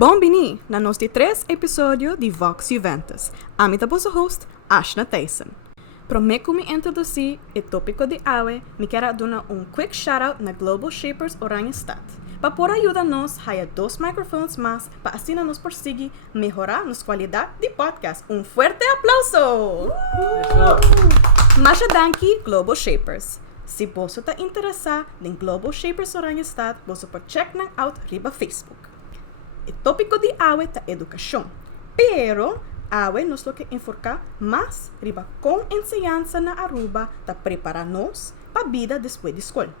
Bom-vindo na nosso 3 episódio de Vox Iuventus. I'm the host, Ashna Tyson. Prometo me introduzir o tópico de hoje, me quero dar quick shout-out na Global Shapers Oranjestad. Para poder ajudar-nos a 2 microfones mais, para assim nos conseguir melhorar nossa qualidade de podcast. Forte aplauso! Mas danke Global Shapers. Se você está interessado em Global Shapers Oranjestad, você pode check out riba Facebook. O tópico de hoje é educação, pero hoje nós temos que enfocar mais riba com enseñanza na Aruba para preparar-nos para a vida depois de escola.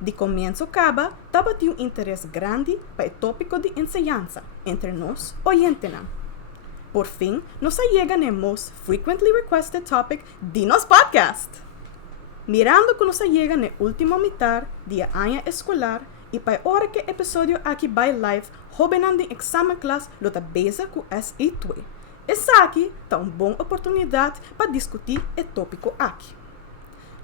De começo acaba, estava de interesse grande para o tópico de enseñanza entre nós oyentes. Por fim, nós chegamos no most frequently requested topic de nosso podcast. Mirando que nós chegamos na última metade do ano escolar e para a hora que o episódio aqui vai live, jovenando em exame classe, lo está beza com SI2. Essa aqui está uma boa oportunidade para discutir o tópico aqui.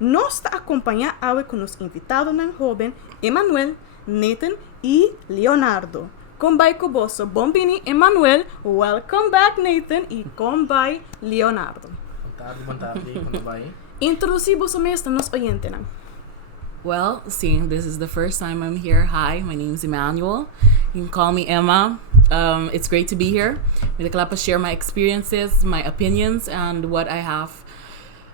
Nós está acompanhando hoje com os invitados jovens Emanuel, Nathan e Leonardo. Combay com você, bom-vindo Emanuel, welcome back Nathan e combay Leonardo. Boa tarde, como vai? Introduzir você mesmo nos oyentes. Well, see, this is the first time I'm here. Hi, my name is Emmanuel. You can call me Emma. It's great to be here. I'm going to share my experiences, my opinions, and what I have.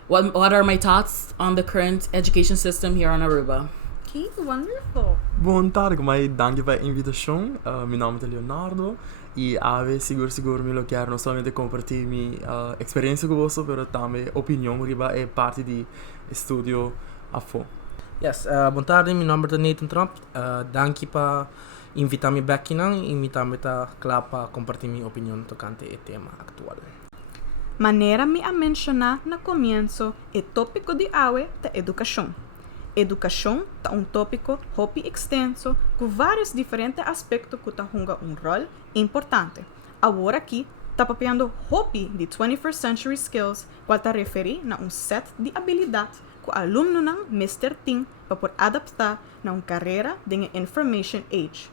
What are my thoughts on the current education system here on Aruba? Okay, wonderful. Boa tarde, mas danke pela invitação. Meu nome é Leonardo e ave seguro me lo quero não somente compartilhar minha experiência com você, mas também opinião riba é parte de estudo a fo. Yes, boa tarde, meu nome é Nathan Tromp. Danke para invitar-me back e invitar-me para compartilhar minha opinião tocante ao tema atual. Maneira me a mencionar no começo, o tópico de hoje é educação. Educação é tópico hopi extenso com vários diferentes aspectos que jogam rol importante. Agora aqui, está papeando hopi de 21st Century Skills, qual está referi a set de habilidades que o aluno não mestre tem para poder adaptar na carreira de Information Age,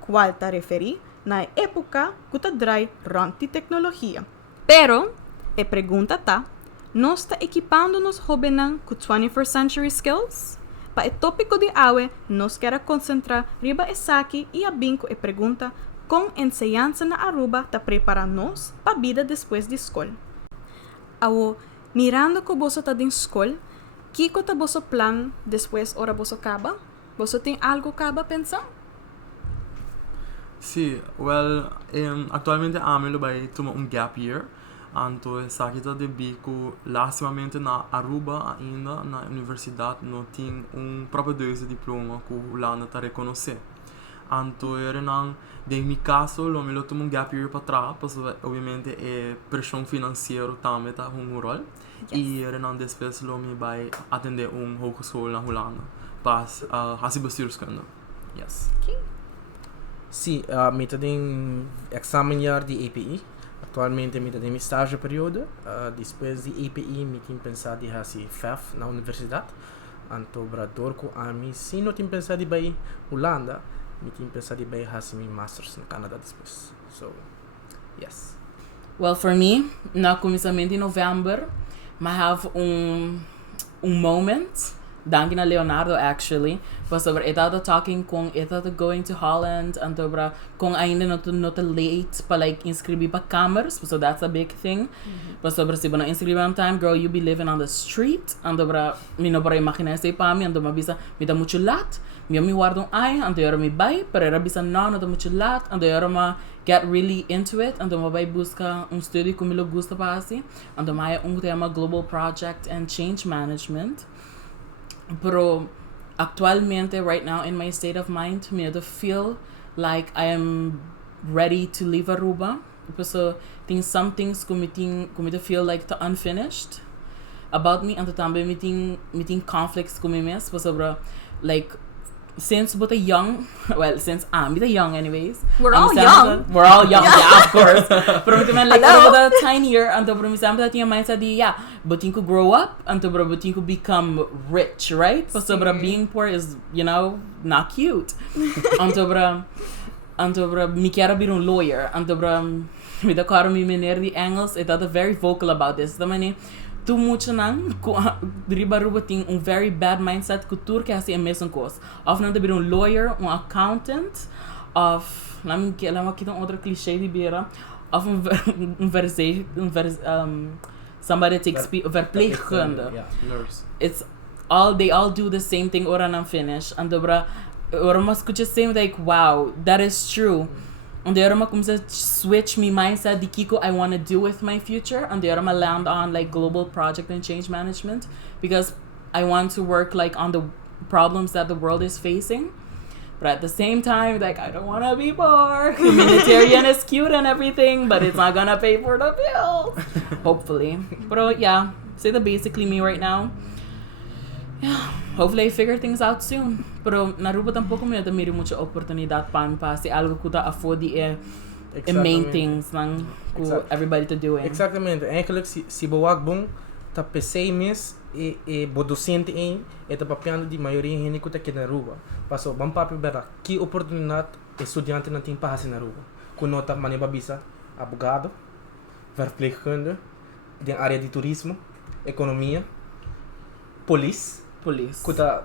qual está referi na época que está drai rond de tecnologia. Pero, a pergunta está, nós está equipando-nos jovens com 21st Century Skills? Para o tópico de hoje, nós queremos concentrar riba essa aqui e a binco a pergunta com enseñanza na Aruba está preparando-nos para a vida depois de escola. Ao mirando que você está em escola, que é o vosso plano depois hora você acaba? Você tem algo que acaba pensar? Sim, well, atualmente amo vai tomar gap year. Então, essa aqui de bico, lastimamente na Aruba ainda, na universidade, não tem próprio diploma que o Holanda está reconhecer. Então, em meu caso, eu me tomo gap year para trás, porque obviamente a pressão financeira também está rol. E depois eu me vai atender hogeschool na Holanda, para fazer bestuurskunde. Yes. Okay. Sim, eu estou em exame de API. Atualmente eu estou em estágio período. Depois de API, eu tenho pensado em fazer FEF na universidade. Então, para dorco, se não tenho pensado em ir à Holanda, eu tenho pensado em fazer meu Masters no Canadá depois. So, yes. Well, for me, no começamento de novembro, I have moment, danke na Leonardo actually, was sobre eu estava talking com eu estava going to Holland, então para com ainda não te late para like inscrever para câmaras, so that's a big thing. Mas sobre se não inscrever on time, girl, you be living on the street, então para me não para imaginar isso para mim, então me bisa me dá muito lat, me guardo ai, então eu me vai, para era bisa não dá muito lat, então eu me get really into it, então eu vai buscar estudo que me gusta para assim, então mais tema Global Project and Change Management. Pero actualmente, right now, in my state of mind, me to feel like I am ready to leave Aruba. So, tem some things que me to feel like to unfinished about me, and também me tem conflicts com me mesmo, sobre like since but a young, well, since I'm young anyways. We're all young, yeah, of course. Pero like a tinier, and pero misama tinha mindset di, yeah, but you could grow up, and but you could become rich, right? So being poor is, not cute. And Antobra, me quero be um lawyer. Antobra, me da caro me meneer die Engels. E dat very vocal about this. Da mani, tu muito nang, dribaruba ting very bad mindset cultuur que assim é mesmo coisa. Of não de be um lawyer, accountant, of, laat me kita outra clichê de beira, of somebody takes verpleegkunde. Yeah, nurse. It's they all do the same thing ora não finish. And dobra, ora mas escuta same like wow, that is true. And the other comes to switch me mindset the Kiko I want to do with my future. And the other land on like global project and change management because I want to work like on the problems that the world is facing. But at the same time, like I don't want to be poor. Humanitarian is cute and everything, but it's not gonna pay for the bills. Hopefully. But yeah, say that basically me right now. Yeah, hopefully I figure things out soon. Pero naruba tampoco me da miri mucha oportunidad pa si algo kuda afford the main things lang everybody to do it. Exatamente. Eigenlijk si bawag bong ta PC mis e bo docente e ta papiando di maioria hindi kuta que naruba. Paso bam papi bera que oportunidade estudante não tem para na rua. Kunota manebabisa abogado, verpleegkunde, de área de turismo, economia, police. Kuta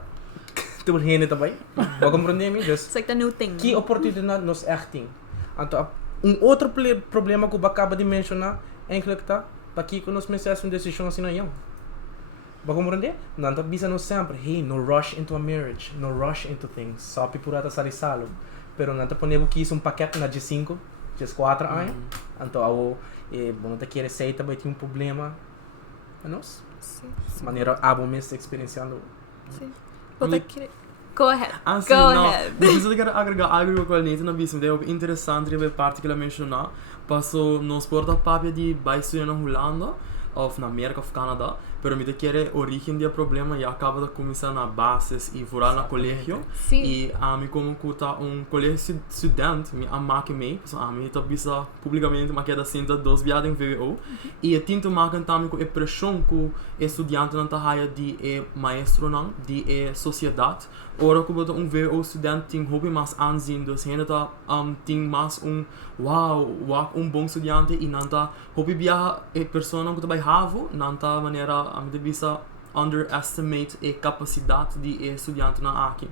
tu heen também. Wat compreende me? Dus It's like the new thing. que oportunidade nos echt tem. Então, outro problema que eu acabo de mencionar, eigenlijk tá, para que nós pensamos em decisão assim não é. Wat compreende? Não tá bisando sempre, hey, no rush into a marriage, no rush into things. Só pipurata salisalo. Pero não tá ponendo que isso paquete na G5, G4 anos. Então, não tá querendo ser também tem problema. Nós? Sim. Maneira abo mesmo experienciando. Sim. Go ahead. Assim, Go não, ahead. preciso agregar algo com a Neta na visão. É interessante a parte que ela mencionou. Passou nos porta papia de baixo na Holanda, ou na América ou Canadá. Pero me quer a origem do problema e acaba de começar na bases e vorar na colégio. Sim. E a mim como cuta colégio estudante, me ama que me, so a mim tá bisa publicamente uma queda senta dos viagens em VWO. E tinto marca também com a pressão que estudante não tá raia de maestro não, de sociedade. Ora que botar VWO estudante tem hobby mais aanzien, dus hij tá tem mais wow, bom estudante e não tá hobby viaja persona que tá by havo, não tá maneira a mim bisa underestimate a capacidade de estudante na aqui.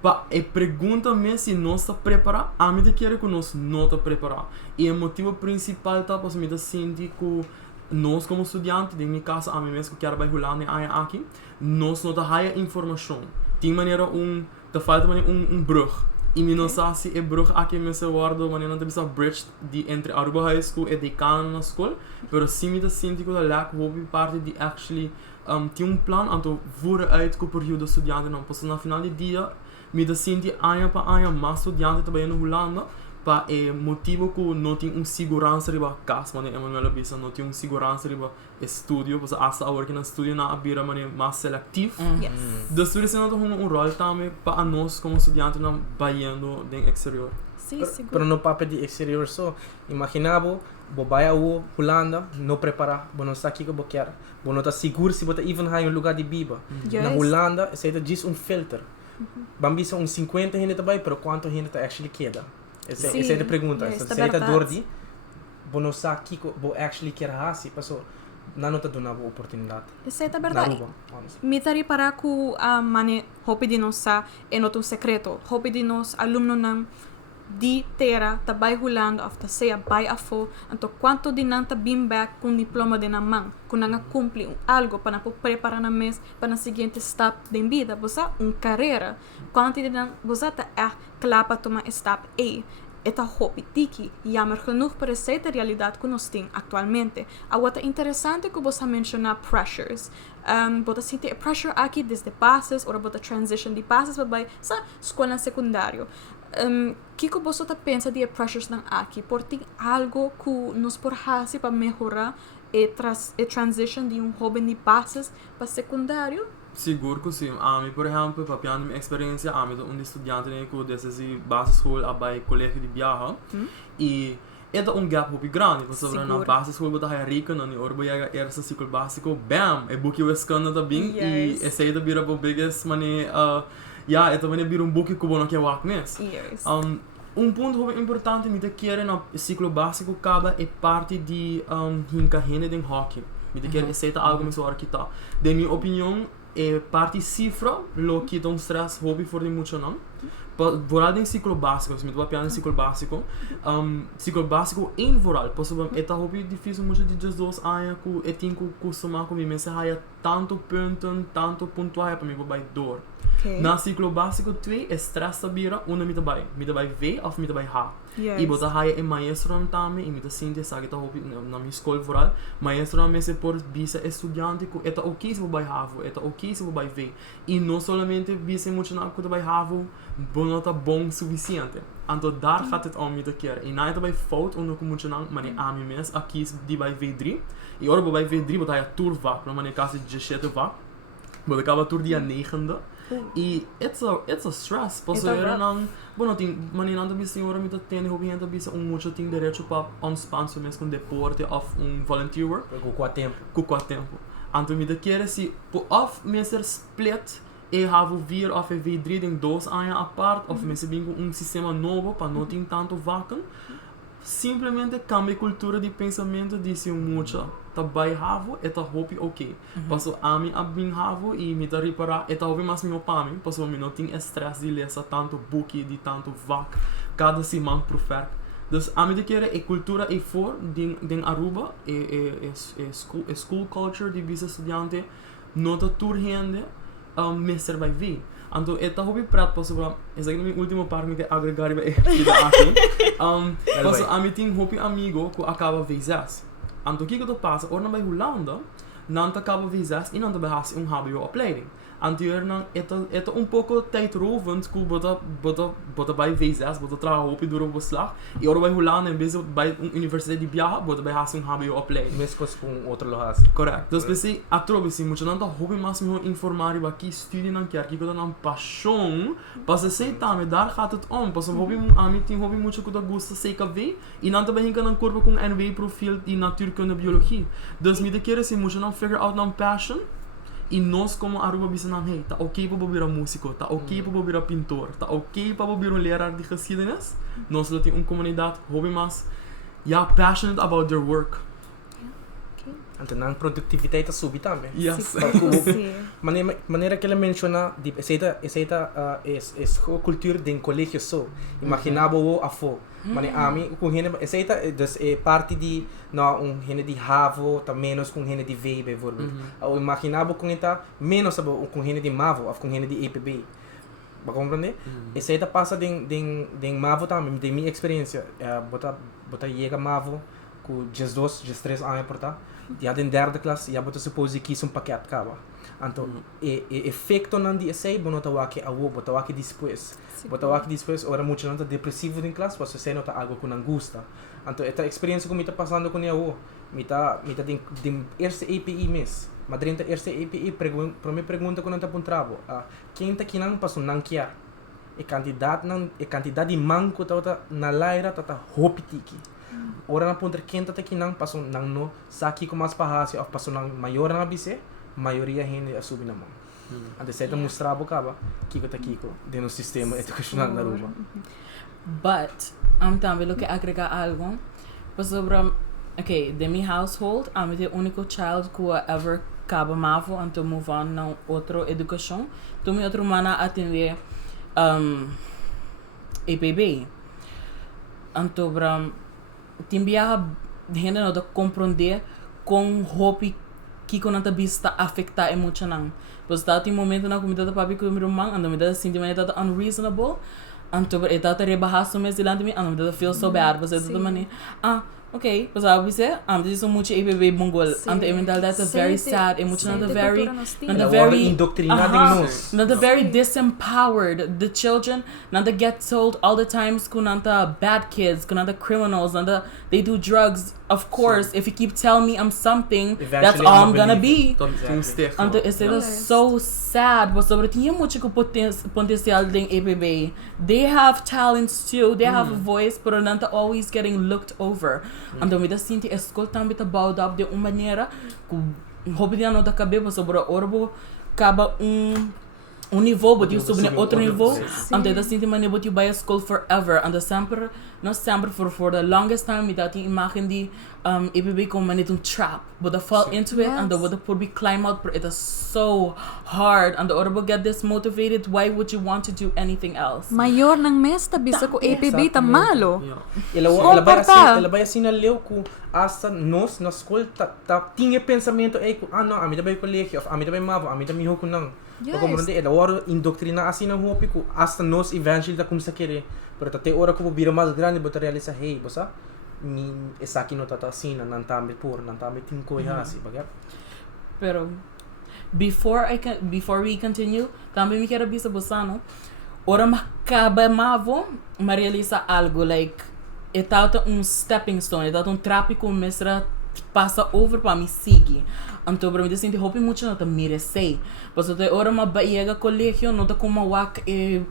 Pa pergunta-me se nós está preparado, a mim quer que nós não está preparado. E o motivo principal tá para me sentir que nós como estudante, de minha casa, a mim mesmo que quero vai rolar aqui, nós não tá raia informação. Tem maneira tá falta maneira brug. E me não sabe se é brug aqui mesmo guardo maneira não bisa bridge de entre Aruba High School e de Cana na escola, pero se me sinto que lack hobby parte de actually tem plan anto voer uit com o período estudante não, pois na final de dia me sinto ano para ano mais estudante também na Holanda. Pa motivo que não tem segurança riba casa, mano, Emanuela bisa não tem segurança riba estúdio, pois hasta agora que na estúdio na abira mano mais seletivo. Yes. Dus por isso não tem rol também para nós como estudante na baiando do exterior. Sim, seguro. Pero no papel de exterior só. Imaginava, bobaya o Holanda, não prepara, não está aqui que eu quero. Não está seguro se você even hay um lugar de biba. Yes. Na Holanda, você diz filter. Bambisa 50 gente também, pero quanto gente actually queda? Essa é a pergunta. Yes, Se você está dordi, não está aqui que eu actually quero assim, passou. Não está dando uma oportunidade. Isso é a verdade. Me tari para que a mane hopi de nós é um secreto. Hopi de nós aluno não di tera tabay Holanda of ta seya bay afo anto quanto di nanta bim back com diploma de na mão com nga cumpli algo para po preparar na mes para na seguinte step de vida bosa carreira quanto di nan bosa ta klapa toma step A eta hopi tiki jammer genoeg para ser a realidade que nós tem atualmente. Agora interessante que você menciona pressures. Bota sentir pressure aqui desde bases ou bota transition de bases para sa escola secundária. Que você pensa de pressures não aqui? Por tem algo que nos por fazer para melhorar a transition de jovem de bases para secundário? Seguro que sim. A mim, por exemplo, papiando minha experiência, a mim um estudante que desde base escola abai colégio de viaja e é gap muito grande, porque na base escola você é rica, na orbo é esse ciclo básico, bam, é book o escândalo também e esse aí da bira biggest mane é também bira book que não quer work mesmo. um ponto importante me quer no ciclo básico acaba é parte de hinka hene den hockey. Me quer aceita algo me soar que tá. De minha opinião é parte cifra lo que dá stress hobby for de muito não. Voral em ciclo básico, se me tô piano ciclo básico em voral, possible eta hobby difícil muito de just dos anos que é tinha que costumar com me se haja tanto pontuar para me vai dor. Na ciclo básico 2 é stress tabira, uma me vai ver ou me vai ha. E bota haja é maestro também, e me tá sente sabe tá hobby na minha escola voral, maestro me se por visa estudante que eta ok se vai havo, eta ok se vai ver. E não somente visa muito na que vai havo, nota bom suficiente. Então daar gaat het om me te keren. En na het bij fout onder moet je dan maar aan je mes aqui die bij V3. E ora bij V3 wat hij tour vak, maar mijn caso de 7 vak. Maar ik heb tour dia 9de. E it's a stress. Posso era não, bom tem, mas não também senhora me tá tendo hobby ainda bisa muito tem direito para sponsor mesmo com deporte of volunteer work. Com quanto tempo. Então me quer se of mesmo split e have vir of V3 em 2 anos apart of me se bem sistema novo para não ter tanto vacan. Simplesmente cambia cultura de pensamento de se muito tá by have eta hobby ok. Passo a mim abin have e me tá reparar eta hobby mas meu pami, passo me não tem stress de ler tanto book de tanto vac cada semana prefer. Dus a mim de querer é cultura e for den Aruba school culture de visa estudante nota tour rende mestre vai ver. Então, esta hobby prato posso falar, essa é a minha última parte que agregar aqui. Posso a mim tem hobby amigo que acaba vezes. Então, o que eu passa? Ora na Holanda, não acaba vezes e não vai fazer HBO opleiding. Então, esta pouco tijdrovend que bota vai vezes, bota trabalhar hobby durante o slag. E ora vai Holanda, em vez de vai universidade de viajar, bota vai fazer HBO opleiding. Mesmo com outro lugar. Correto. Então, se a trobe se muito não tá hobby mas me informar e aqui estudo não quer que eu não paixão, para se também dar gaat het om, para hobby a mim tem hobby muito que eu gosto sei que ver e não também que não corpo com NW profil de natuurkunde biologia. Dus me de querer se muito não figure out não passion. E nós como Aruba bisa não hey, tá ok para virar músico, tá ok para virar pintor, tá ok para virar leraar de geschiedenis. Nós temos comunidade hobby mas passionate about their work. Então, não produtividade subir também. Yes. Maneira que ele menciona, essa cultura de colégio só. Imaginava o afo. Mas a mim, com gente, essa é parte de gente de Havo, tá menos com gente de VB, ou imaginava com gente menos com gente de Mavo, ou com gente de EPB. Para compreender? Essa passa de Mavo também, de minha experiência. Bota chega Mavo com 2, 3 anos por tá. Já em derde classe, já bota supose que isso paquete acaba. Então, efeito não de essay, bota aqui a bota aqui depois. Bota aqui depois, ora muito não tá depressivo em classe, você sei nota algo com angústia. Então, esta experiência que me tá passando com eu, me tá de erste API mês. Mas dentro da erste API, para me pergunta quando tá para um trabalho, quem tá aqui não passou não quer. E quantidade de manco tá na laira tá hopitiki. Ora na ponta quem tá aqui não passou não no saki com mais parrasi ou passou não maior na bise, maioria gente a subir na mão. Ante certa mostrar bocaba que tá aqui dentro do sistema educacional na Aruba. But também lo que agregar algo sobre de mi household, I'm the único child que ever acaba mavo anto move on na outra educação. Tu me outro mana atender EPB. Anto timbia gente não da compreender com hobby que quando a vista afeta emocional. Pois tá tem momento na comida da papi com o meu irmão, ando me dá sentimento da unreasonable. Anto tá rebaixo mesmo delante de mim, ando me dá feel so bad, pois é tudo mané. Okay, pois a você, this is muito EPB mongol. Anto mental that's a very sad, emotional, very indoctrinado em nós. Not very disempowered. The children nanda get told all the times kunanta bad kids, kunanta criminals, nanda they do drugs. Of course, if you keep telling me I'm something, that's all I'm gonna be. Anto it's so sad. But sobre tinha muito potencial em EPB. They have talents too. They have a voice, but nanta always getting looked over. Anto me da sinti escola também tá bouwd up de uma maneira que hobby de ano da cabeça sobre orbo acaba um nível, but you subir subir outro outro nível, nível. and that's the thing but you buy a school forever, and sempre, não sempre for the longest time, me dat die imagine die EBB como net trap, but they fall into it, and they would probably climb out, but it is so hard, and the other will get dismotivated. Why would you want to do anything else? Mayor ng mes, tabisa ko APB, tamalo. Ela vai assim na leu com hasta nós na escola tinha pensamento não, a mim também colégio, a mim também mavo, a mim também hoco não. Como não ela hora indoctrina assim na hopi com hasta nós eventually da como se querer, pero até hora como vira mais grande, bota realiza hey, bossa. Mi essa aqui não tá assim, não tá me por, não tá me tem coisa assim, baga. Pero before we continue, também me quero bisa bosano. Ora macaba mavo, ma realiza algo like etata stepping stone, etata trápico mestra passa over para me seguir. Então para mim assim, hope muito não tá merecer. Porque até ora ma baiega colégio não tá como wak e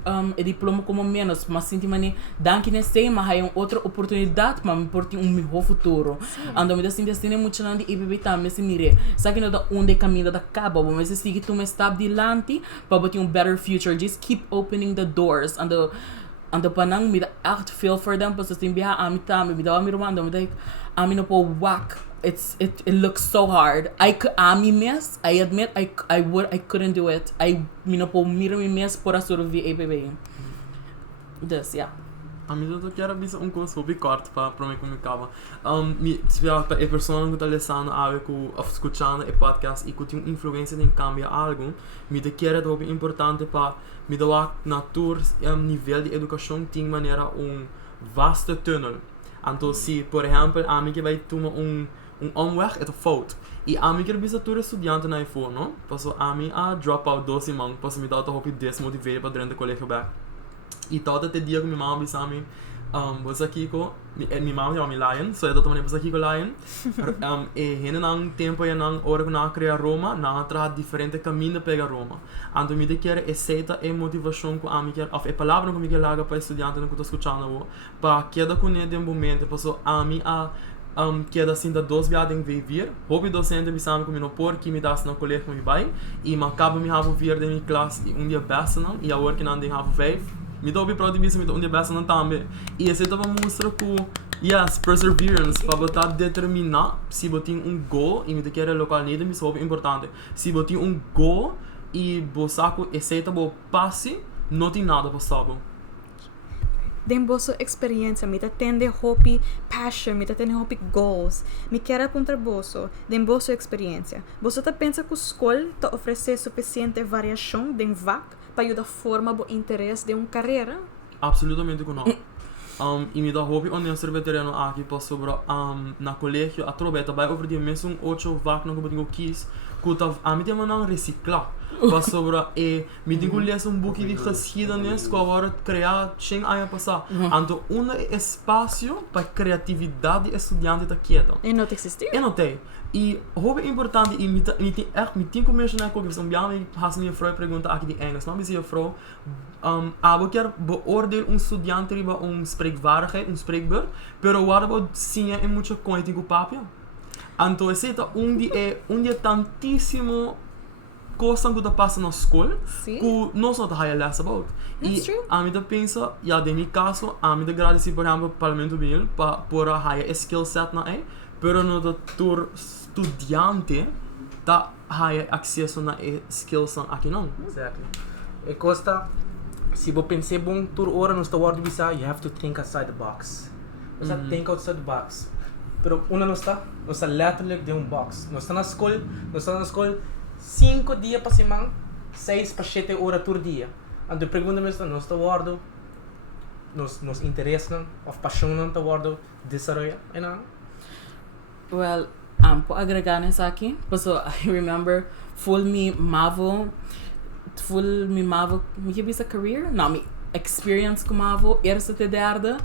diploma como menos, mas sinto mani danke nesse, mas há outra oportunidade para me portar melhor futuro. Então me assim muito não de EBB também se mire. Sabe que não tá onde caminho da cabo, mas se sigue tu me está dilante para ter better future. Just keep opening the doors and the panang me echt feel for them, because it's biha amita me bidaw mi romando me like ami no po whack. It looks so hard. I admit I couldn't do it. Mi no po mira mi mes por a surviver APB. This, yeah. A mim eu quero bisa coisa sobre corte para me comunicar. Se a pessoa que está lendo algo que escutando o podcast e que tem influência em cambiar algo, me quero que é importante para me dar natura nível de educação tem maneira vaste tunnel. Então se, por exemplo, a mim que vai tomar omweg, é fout. E a mim que bisa tour estudante na iPhone, não? Passo a mim a drop out 12 man, passo me dar o hope desmotivado para dentro do colégio back. E todo até dia que minha mãe disse a mim, você aqui com minha mãe chama Lion, so eu tô também você aqui com Lion. E ainda não tempo e não hora que não criar Roma, não traz diferente caminho para Roma. Então me quer aceita e motivação com a mim quer, of a palavra que me quer larga para estudante que tô escutando para cada com ele um momento, passo a mim a que é assim da 2 viadas em viver, hobby docente me sabe como no por que me dá no colégio me vai e me acaba me have vir de minha classe dia besta não e a hora que não tem have 5 me dá o para de me dia besta não também e esse tava mostra que perseverance para botar determinar se você tem goal e me quer local nele me soube importante se você tem goal e você esse tava passe não tem nada para saber. Den bosso experiência, me tende hopi passion, me tende hopi goals. Me quer apontar bosso, den bosso experiência. Bosso tá pensa que a escola tá oferecer suficiente variação den vac para ajudar a formar o interesse de uma carreira? Absolutamente que não. E me dá hopi onde eu ser veterano aqui para sobre na colégio a trobeta vai over dia mesmo 8 vac não que eu quis que a mim tem não reciclar. Para sobre me digo ler boek de geschiedenis que agora criar 100 anos passar. Então espaço para criatividade estudante da queda. E não existe? E não tem. E o importante e me tem que mencionar que eu me has minha vrouw pergunta aqui de Engels, mas minha vrouw abo quer beoordeel estudante riba spreekvaardigheid, spreekbeurt, pero wat about sim é muito coisa com papia. Então esse é dia tantíssimo coisa que passa na escola, que nós não temos less about. E a mim pensa, de meu caso, a mim agradecer por exemplo Papiamento por a skill set na pero no doutor estudante tá acesso na skills aqui não. Exactly. E costa se você pensar bom tur hora no word bisa, you have to think outside the box. Você think outside the box. Pero una não está literally de box. Nós está na escola 5 dias para semana, 6 para 7 horas por dia. Então pergunta me nós está word nos interessa ou paixão não está word desarrollo, não? Well, po agregar nessa aqui, so I remember full me mavo, me que bisa career, não, me experience com mavo, eerste te derde,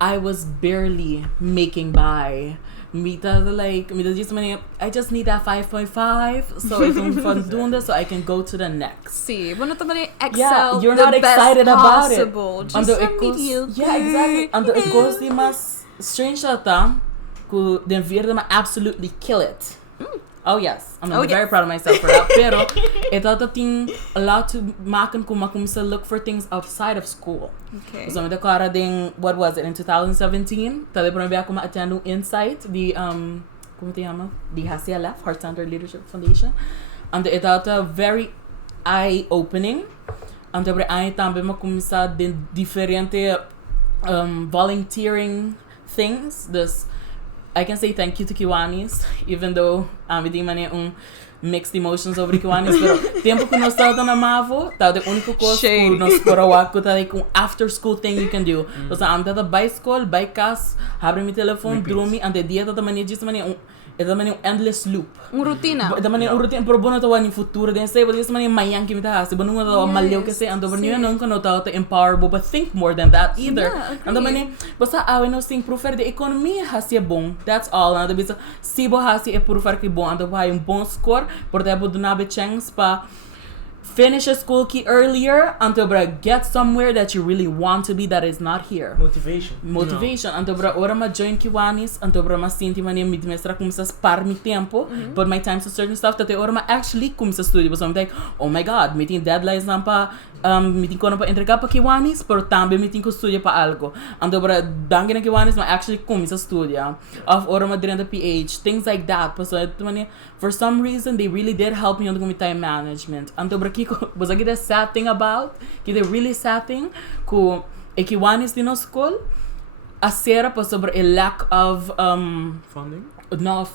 I was barely making by. Me just I just need that 5.5, so I can voldoende, so I can go to the next. Sí, bueno, también Excel, yeah, you're the not excited about it. Just mediocre. Yeah, exactly. And it goes the mas strange data. Den vierde me absolutely kill it. Oh yes, I'm Oh, very yes. proud of myself for that. Pero ito ting a lot to maken kung makumisa look for things outside of school. Okay. So may dakara ding, what was it, in 2017? Tabi po na biya ako ma-attend ng Insight, the como te llama? The HCLF, Heart Center Leadership Foundation. And ito very eye-opening. And tabi ay tambi makumisa din diferente volunteering things. This I can say thank you to Kiwanis, even though hindi man yung mixed emotions over Kiwanis, pero tempo ko nostalgia na mavo, tawag yung único course ko nos porawak ko tawag kung after school thing you can do. So tata by school, by kas, habre mi telephone, drumi, ante dia tata manijis man yung ito man yung endless loop. Rutina. Ito man yung rutina, pero bono tawa ni futuro din sa iba, ito man yung mayang kimita ha, si bono nga tawa maliw kasi, ando ba niyo nung kano tawa to empower bo, but think more than that either. Ando ba niyo, basta awin no sing prefer the economy hasya bong, that's all. Ando bisa, sibo hasya prefer ki bong, ando ba yung bong score, por tabo dunabe chance pa, finish a school key earlier until bra get somewhere that you really want to be that is not here. Motivation. Until bra ora ma join Kiwanis, until bra ma sinti man yung midmestra kung sa par mi tempo, but my time to certain stuff that ora ma actually kung sa studio. So I'm like, oh my god, meeting deadlines na pa, meeting ko na pa entrega pa Kiwanis, pero tambe meeting ko studio pa algo. Until bra dangi na Kiwanis ma actually kung sa studio. Of ora ma din the PH, things like that. So ito man for some reason they really did help me on the time management. Until bra was like the sad thing about the really sad thing ko Kiwanis din no school asera pa sobre a lack of Funding? no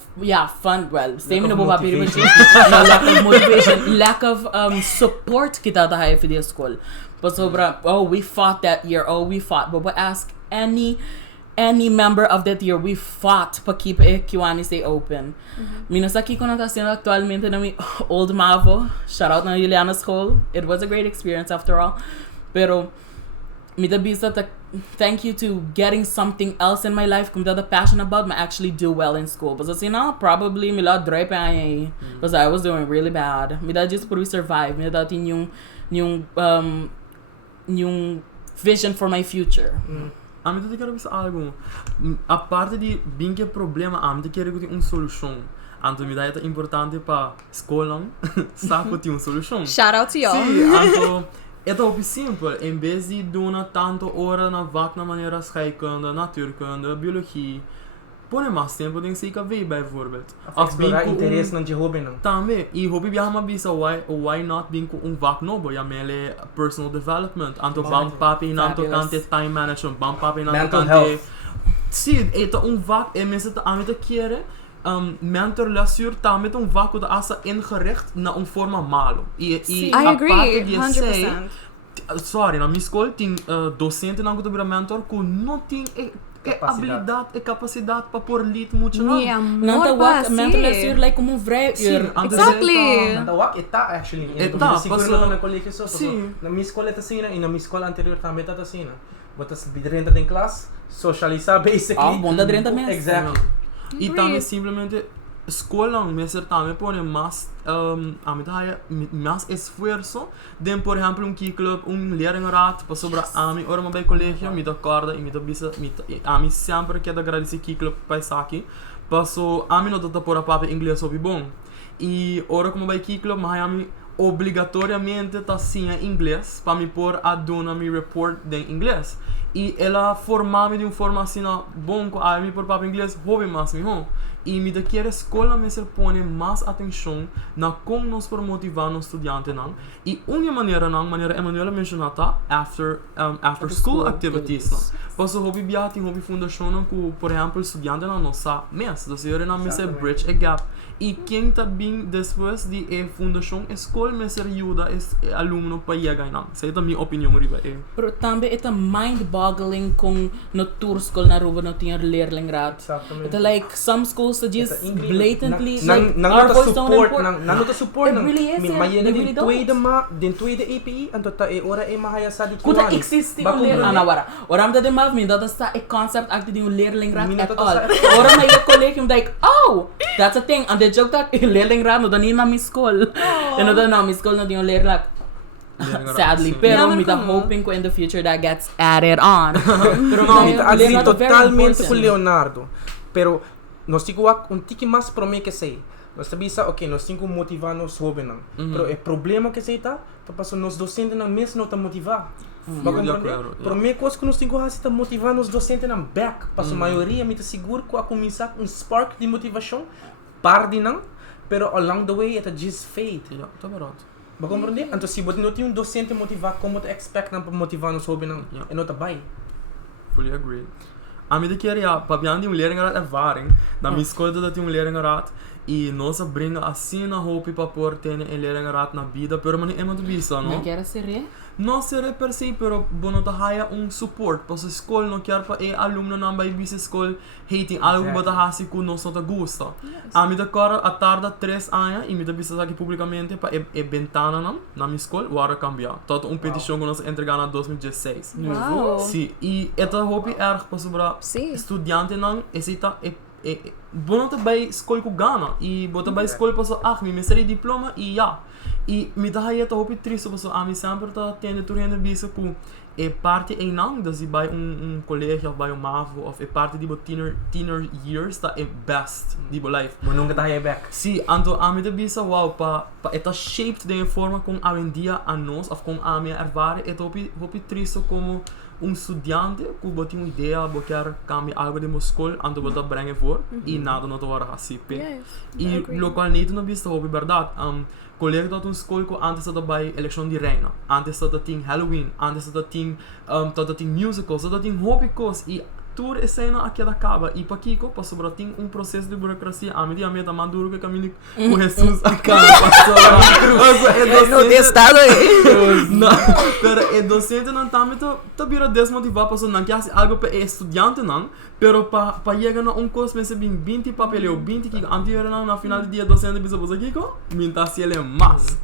fund well same no lack of motivation lack of support kita tayo for the school pa sobra we fought that year but ask any member of that year, we fought pa keep Kiwanis stay open. Minasaki ko na tayo actualmente na mi old Mavo. Shout out na Juliana School. It was a great experience after all. Pero, midabisa thank you to getting something else in my life kung the passion about me actually do well in school. Because probably mila dry pa ay because I was doing really bad. Mida just puro survive. Mida dati yung vision for my future. A mim te quero ver algo. A parte de bem que problema, a mim te quero ter uma solução. Então me dá é importante para escola, sabe ter uma solução. Shout out to y'all. Sim, então é tão simples. Em vez de donar tanto hora na vaca na maneira scheikunde, natuurkunde, biologie, põe mais tempo em zich ver bijvoorbeeld. Explorar interesse não de hobby não. Também. E hobby bia ma bisa why not bem com vac nobo, ja mele personal development. Anto bam papi nanto kante time management, bam papi nanto kante. Sim, eto vac e mensen te aan te keren. Mentorlesuur também vac dat asa ingericht na forma malo. I agree, 100%. Sorry, na minha escola tem docente na cultura mentor que não tem habilidade e capacidade para pôr lit muito não. Não tá wak mentorlesuur like como vrij uur. Exactly. Nada wak eta actually. Eta, siguro na colegio so. Na minha escola eta sina e na minha escola anterior também eta sina. Botas bidrenta em classe, socializar basically. Bunda dentro mesmo. Exactly. E também simplesmente escola mesmo também põe mais mais esforço de por exemplo club leerlingraad para sobre a mim ora bij collegio me da corda e me da bisa a mim sempre quero agradecer club para aqui passo a mim não dá por a papo inglês sobre bom e ora como bij club mas a mim obrigatoriamente tá sim em inglês para me pôr a dona me report em inglês e ela formar-me de uma forma assim bom com a mim por papo inglês hobby mais me e me da quer escola me ser põe mais atenção na como nós por motivar nos estudantes não e uma maneira Emanuela mencionou after school activities não posso hobby biati hobby fundação não que por exemplo estudante não nossa mês da senhora não me ser bridge a gap e quem tá bem depois de fundação escola me ser ajuda aluno para chegar não essa é a minha opinião riba Pero também é mind-boggling com no tour school na ruba no tinha leerlingraad. It's like some schools just blatantly like our voice don't import. Nang support It really is. Mayena din tuide API anto ta ora mahaya sa di Kuta existing un leerlingraad. Ora am da de mav min dat sta a concept acted in leerlingraad at all. Ora may collegium like oh that's a thing and the joke that leerlingraad no dani na mi school. No da na mi school no din leerlingraad. Sadly, pero mita hoping ko in the future that gets added on. Pero mita agree totalmente com Leonardo. Pero nós tiguak tiki mas prome que sei. nós sabia, ok, nós temos que motivar nos jovens, pero o problema que se está, passou nos docentes não mesmo não tá motivar. Ba compreender? Pero me coisa que nós temos que fazer motivar nos docentes na back, passou maioria me tá seguro que a começar um spark de motivação, parde não, pero along the way it just fade. Ja, tá barato. Ba compreender? Então se você não tem um docente motivar, como te expect na motivar nos jovens não, é não tá bem. Fully agree. A minha queria, Papiamento um leerlingraad ervaring. Na minha escola dat een leerlingraad. E nós brengen assim na hoop para pôr ter een leerlingraad na vida, pero man é muito bisa, Não não? quer ser? Não será per se, pero bono ta haya support. Para a escola não quer para aluno na vai bisa escola hating algo Exactly. bata hasi ku não só ta gusta. A minha cara a tarda 3 anos e minha bisa aqui publicamente para ventana na minha escola wara cambiar. Tot petição que nós entregar na 2016. Wow. Sim, e esta hoop erg para sobra Sim. estudante não esita bono ta bij escola ku gana e bota bij escola para so mi mestre diploma e ya. E me dá aí a hopi triste para so a mi sempre tá tendo turno bisa ku parte não das vai colégio vai MAVO of parte de teener years tá best de life. Mas nunca tá aí back. Sim, anto a mi da bisa wow pa eta shaped de forma com a dia a nós of com a minha ervare et hopi triste como estudante que botou uma ideia, quer cambiar algo de escola, anto botar brengen voor e nada não tovar assim. E local niet não vista hobby verdade. Colega dat een school ko antes dat bij election die reina, antes dat ting Halloween, antes dat ting musicals, dat ting hobby kos e tour escena aqui da acaba e para Kiko para sobrar ting processo de burocracia a medida meta manduro que caminho com Jesus acaba No testado aí. não, pero é docente não tá muito tá vira desmotivar para não quer algo para estudante não, pero para chegar na course me bem 20 papeleo 20 que anterior na final do dia docente bisa para Kiko minta se ele mais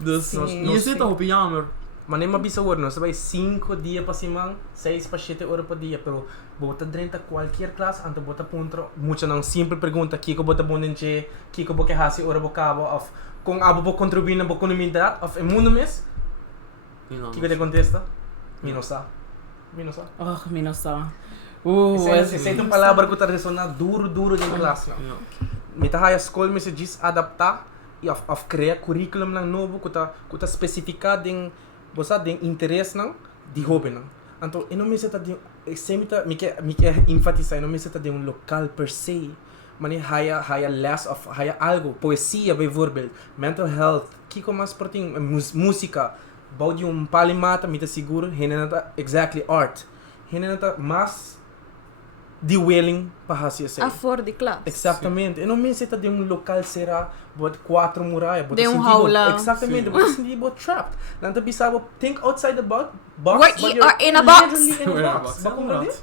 dus isso é o piammer. Mas nem uma bisa hora, nós vai 5 dias para cima, 6 para 7 horas por dia, pero bota dentro qualquer classe, anto bota ponto, muita não simple pergunta, Kiko bota bom dentro, Kiko boca hasi hora boca cabo, of com abo bo contribuir na bo comunidade, of em mundo mes, Kiko te contesta, minosa. Oh, minosa. Essa é uma palavra que está ressonando duro em classe. Me tá a escola me se diz adaptar e of criar currículo lang novo que tá especificado em você tem interesse não de hobby não. Então eu não me senta de semita me quer enfatizar não me senta de local per se, mas haya less of haya algo poesia by voorbeeld mental health kiko mas porting música bau de palimata me tá seguro henenata exactly art henenata mas de Welling para assim A for de class. exatamente eu não me senta de local será bot 4 muralhas De jaula. exatamente bot sentir bot trapped não tá pensava think outside the box Where you are in a box. literally in a box ba compreender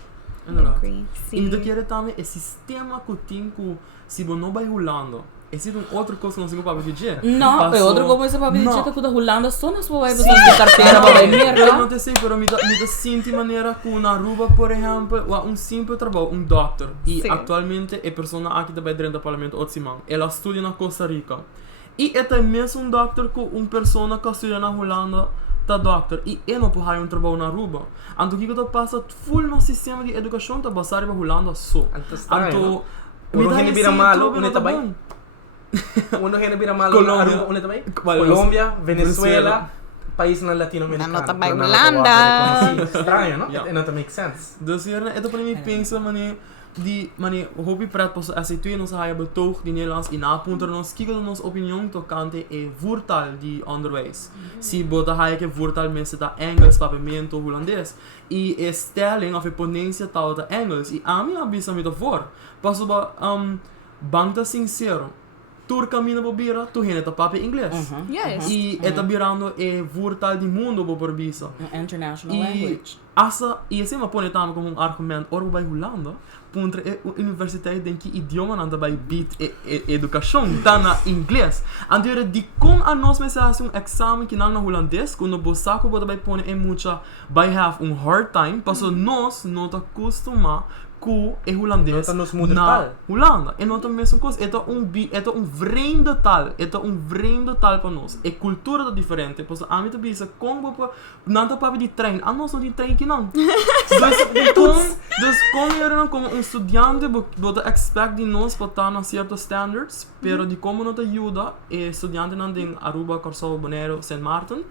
E me quer também o sistema que tem que se você não vai rolando. Esse é outra coisa que nós temos para dizer. Não, é outra coisa para dizer que tudo rolando só nas vai você de carteira para merda. Eu não sei, pero me sinto maneira que na Aruba, por exemplo, simples trabalho, doctor. E atualmente a pessoa aqui também dentro do parlamento Otsimang, ela estuda na Costa Rica. E é mesmo doctor que pessoa que estuda na Holanda tá doctor e não pode trabalho na Aruba. Então o que eu passa full no sistema de educação tá basado na Holanda só. Então uno que vira malo, uno também. Uno que vira malo, uno também. Colômbia, Venezuela, país na latino-americano. Não também Holanda. Estranho, não? Não também make sense. Dus hier, het para mim pensa mani hobby praat pas as twee nos haya betoog die Nederlands in apunter nos kika nos opinion tocante e voertaal die onderwijs. Si bota haya que voertaal mensen da Engels, Papiamento, Holandês e stelling of ponência tal da Engels e a minha bisa me voor. Pas ba bangta sincero. Tur caminha bobira, tu hene ta papi inglês. Yes. E eta birando e voertaal di mundo bo bisa. International language. E esse me põe também como argumento, ora vai Holanda, puntre a universiteit denk que idioma não vai bit educação tá na inglês. Anterior de com a nós mensagem exame que não na holandês, quando você vai pôr em muita vai have hard time, passo nós não tá acostumar que é holandês Nota nos muda na tal. Holanda. E nota a mesma coisa. É um vreemde tal. É um vreemde tal para nós. É cultura da diferente. Pois a mim também como não tá para de trein. A nós não tem trein aqui não. Dus como era como estudante, bota expect de nós para estar na certos standards, pero de como não te ajuda, estudante não tem Aruba, Curaçao, Bonaire, Saint Martin.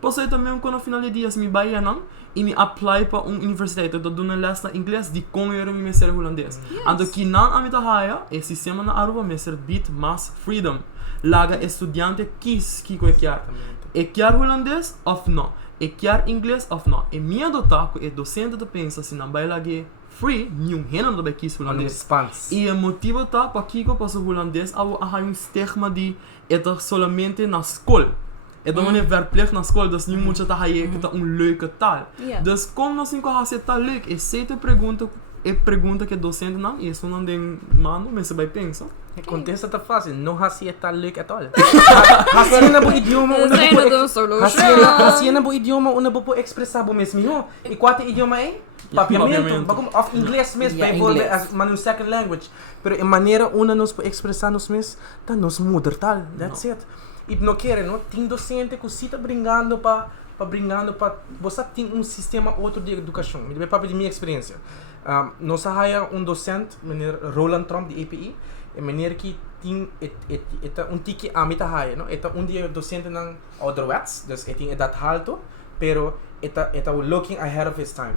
Pois eu também quando no final de dia me baia não e me apply para universidade, eu dou uma les na inglês de como eu me ser holandês. Ando que não a mim tá haia, o sistema na Aruba me ser bit mais freedom. Laga estudante quis que quer. E quer holandês ou não? E quer inglês ou não? E minha dota que é docente de pensa se não vai lage free, nenhum rena não vai quis holandês. E o motivo tá para que eu passo holandês há stigma de solamente na escola. É de manier verplicht na escola, dus nu moet je dat je leuke taal. Yeah. Dus como nós não conhece taal leuk, e se te pergunta que docente não, e isso não tem mano, mas você vai pensar. O contexto tá fácil, não hacía tal leuk at all. Hacía bo idioma, hacía bo idioma, una bo expressar bo mesmo. E quatro idioma é? Papiamento. Bagum of inglês mesmo, bijvoorbeeld as manu second language. Pero em maneira una nos po expressar nos mesmo, tá nos mother tal. That's it. E não querem, não? Tem docente que se está brincando para você tem sistema outro de educação. Me deve para de minha experiência. Nós há docente, menino Roland Tromp de API, e menino que tem tiki a mita haya, não? Dia docente não ouderwets, dus tem edad alto, pero looking ahead of his time.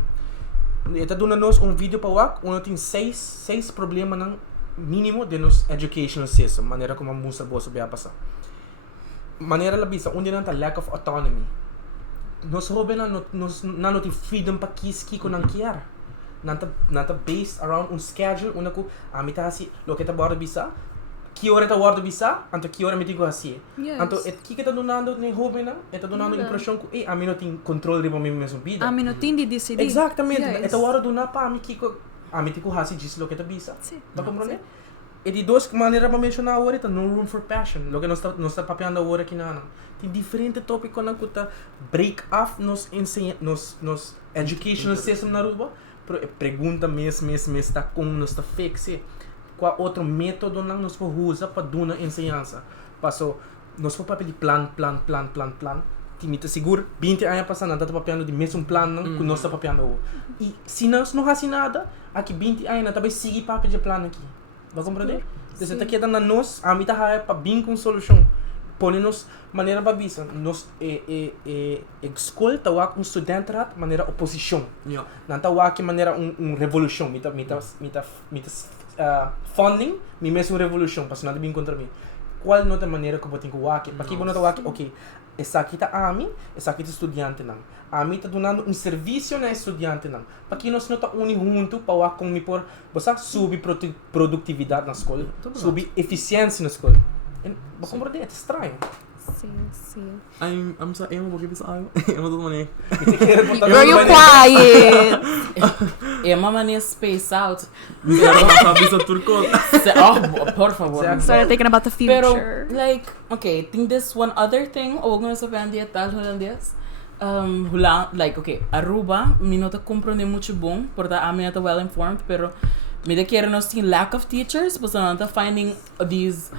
Dona nós vídeo para wak, tem seis problemas não mínimo de nos educational system, maneira como a música boa sobre a passar. Maneira la bisa onde não tá lack of autonomy. Nós roubem não tem freedom para que não quer. Não tá based around schedule onde ko a mita assim, lo que tá bora bisa, que hora tá bora bisa, anto que hora me digo assim. Anto que tá donando nem roubem não, tá donando impressão que a mim não tem controle de minha mesma vida. A mim não tem de decidir. Exatamente. Tá hora donar para mim que a mim digo assim diz lo que tá bisa. Tá compreendendo? E de duas maneiras para mencionar agora, tá no room for passion. Lo que nós está papiando agora aqui na tem diferente tópico na que tá break off nos educational system na Aruba, pero pergunta mesmo está como nós está fixe. Qual outro método nós vamos usar para dar uma ensinança? Passou nós vamos papel de plan. Timita seguro 20 anos passando, tá papiando de mesmo plano que nós está papiando. E se nós não fazemos nada, aqui 20 anos tá vai seguir papel de plano aqui. Vai compreender? Então, está quedando nós, a mim tá para vir com solução. Põe-nos maneira para bisa. Nós escola tá com estudante rat maneira oposição. Não tá com maneira revolução. Mita funding, me mesmo revolução, para não vir contra mim. Qual não é a maneira que eu tenho que waki? Para que eu não tá waki? Ok, essa aqui tá a mim, essa aqui tá estudante não. A mim tá dando serviço na estudante não. Para que nós não tá uni junto para waki com me por, você subir produtividade na escola, subir eficiência na escola. Vou compreender, é estranho. Sim. I'm sorry, Ema, porque bisa ayo. Ema tudo mané. Girl, you quiet. Ema mania space out. Bisa turco. Por favor. Started thinking about the Pero, future. like, okay, think this one other thing, o huwag sa pandiya tal holandês. Like, okay, Aruba, mi no te comprende muito bom, porque a mim não tá well informed, pero me de querer nós tem lack of teachers, porque não tá finding these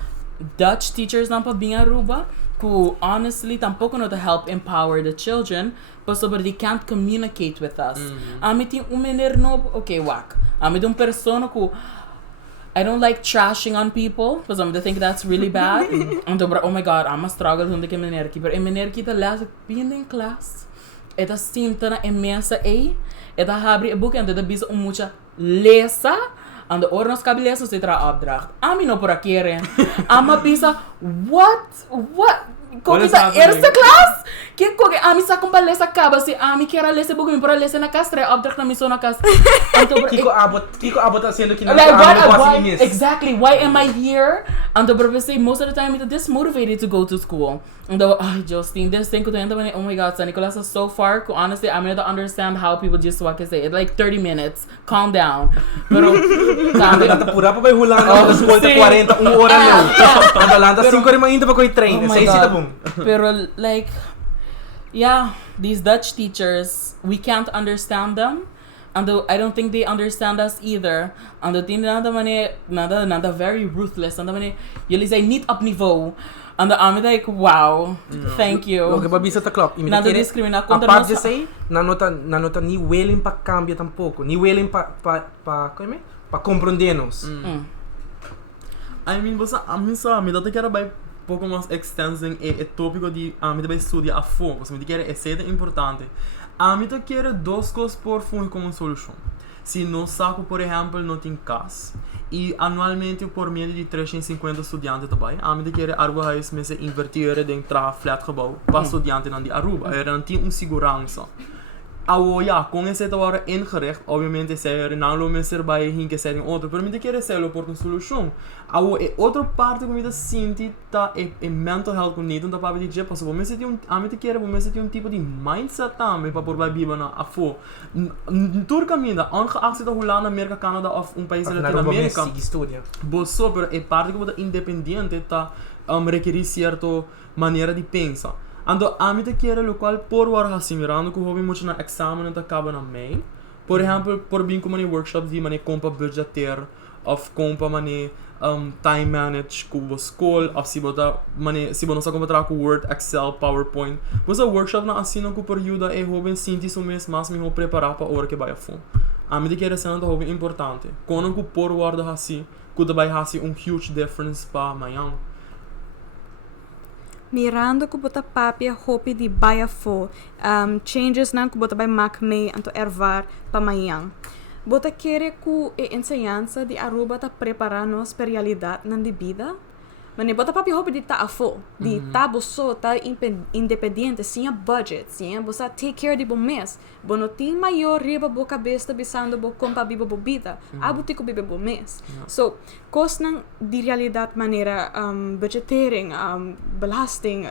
Dutch teachers não para vir Aruba, who honestly tampoco not to help empower the children, but so they can't communicate with us. Ami tem menino novo, okay, wak. Ami tem persona who I don't like trashing on people, because I think that's really bad. And oh my god, I'm a struggle with the menino aqui, pero menino aqui tá lá being in class. Eta sinta na imensa eta abre a boek en dat bisa mucha lesa. Aan de oren kabileso se tra opdracht. Ami no por aqui ama bisa what? Como essa eerste klas? Que koge ami sa kumpa lesa kaba si ami kera lesa bugo mi por lesa na kastre opdracht na miso na kas. Kiko abot haciendo que why, exactly, why am I here? And the say most of the time I'm dismotivated to go to school. And the Justine, this thing could end up oh my god, San Nicolas is so far. Honestly, I'm gonna understand how people just what can say it like 30 minutes. Calm down. Pero Anda pura pa vai hulando na escola 40 hora não. Anda lá 5 horas ainda para coi treino. Sei se tá bom. Pero like yeah, these Dutch teachers, we can't understand them. I don't think they understand us either. Ando tien nada very ruthless. Ando mane, jullie zijn niet op niveau. Ando amin like, wow, thank you. Lo que babisa ta clock. Nada discrimina contra aparte nós. de say, nanota ni willing pa cambio tampoco. Ni willing como pa compreendernos. I mean, você a mim dat era bij pouco mais extenso e tópico de a mim também estudia a fundo. Você me quer é ser importante. A mim quer duas coisas por fundo como solução. Se não saco, por exemplo, não tem casa e anualmente por meio de 350 estudantes também, a mim quer Aruba huis met se inverteren dentro do flatgebouw para estudantes na de Aruba. Não tem segurança. Com esse agora ingericht, obviamente se não lo messer bij hin que ser outro, pero me quer ser por uma solução. Outra parte que me sinto tá é mental health com nível da para dizer, posso vou se tem um tipo de mindset também para por viver na afo. Turcamente, ongeacht se da Holanda, Amerika, Canada of país Latino-América. Bosso, pero é parte que você independente tá requerir certa maneira de pensar. Ando a mim quer o qual por war assim mirando que hobby muito na exame não acaba na mei. Por exemplo, por bem como em workshop de mané compa budgeteer of compa mané time manage com a school of se bota mané se você compa com Word, Excel, PowerPoint. Você workshop na assim não que por ajuda é hobby sentir isso mês mais me preparar para hora que vai a fundo. A mim quer ser um hobby importante. Quando que por war da assim, que vai assim huge difference para amanhã. Mirando que bota papia hopi de baia fo, changes nan que bota vai mak me anto ervar pa manhã. Bota querer que a enseñança de Aruba ta preparar nos para realidade nan de vida. Mas bota papia hopi de ta afo, de ta boso ta independente, sem budget, sem bosa take care de bom mês. Bono tem maior riba bo cabeça bisando bo compa biba bobita, abutico biba bom mês. So, kostnang de realidade maneira budgetering, belasting,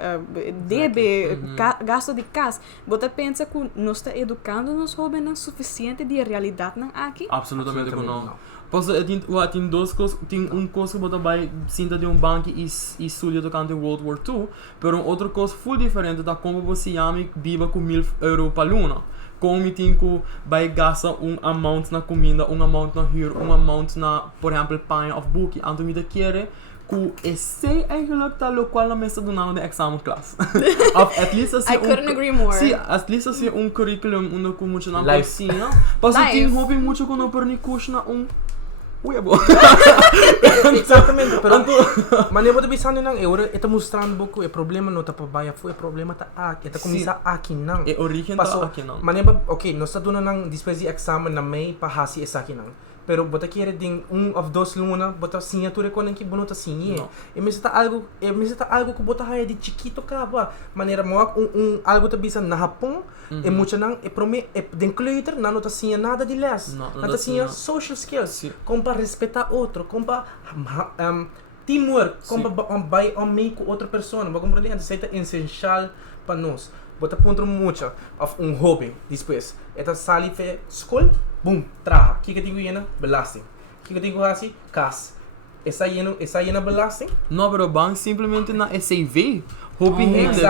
DB, gasto de casa. Bota pensa que nós está educando nos jovens suficiente de realidade nan aqui? Absolutamente não. Posso tem duas coisas, tem coisa que bota vai sinta de banco e estuda tocante World War II, pero outra coisa full diferente da como você ame viva com €1,000 para luna. Como tem que vai gastar amount na comida, amount na huur, amount na, por exemplo, pijn of boek. Então me quer que esse eigenlijk tá lo qual na mesa do nano de exame class. Of at least I couldn't agree more. Sim, at least assim curriculum onde que muito na piscina. Posso tem hobby muito quando por ni na Uy, abo. Exatamente, pero mas eu vou pensando nang agora está mostrando pouco o problema não tá para baia foi o problema tá aqui, está começar aqui não. É origem tá aqui não. Mas okay, nós está dando nang depois de exame na mei para hasi essa aqui não. Pero bota querer ding of dos luna, bota assinatura quando que bonita assim. E me está algo que bota raia de chiquito caba, maneira mo algo tá bisa na Japão, e muito não e prome de incluir não tá assim nada de less. Não tá assim social skills, como para respeitar outro, como para teamwork, como para vai meio com outra pessoa, para compreender, isso é essencial para nós. Bota ponto muito of hobby depois. Eta sali fe school, boom, traha. Kika digo yena belasting. Kika digo assim, cas. Essa yena belasting? Não, pero banco simplesmente na CV. Hobby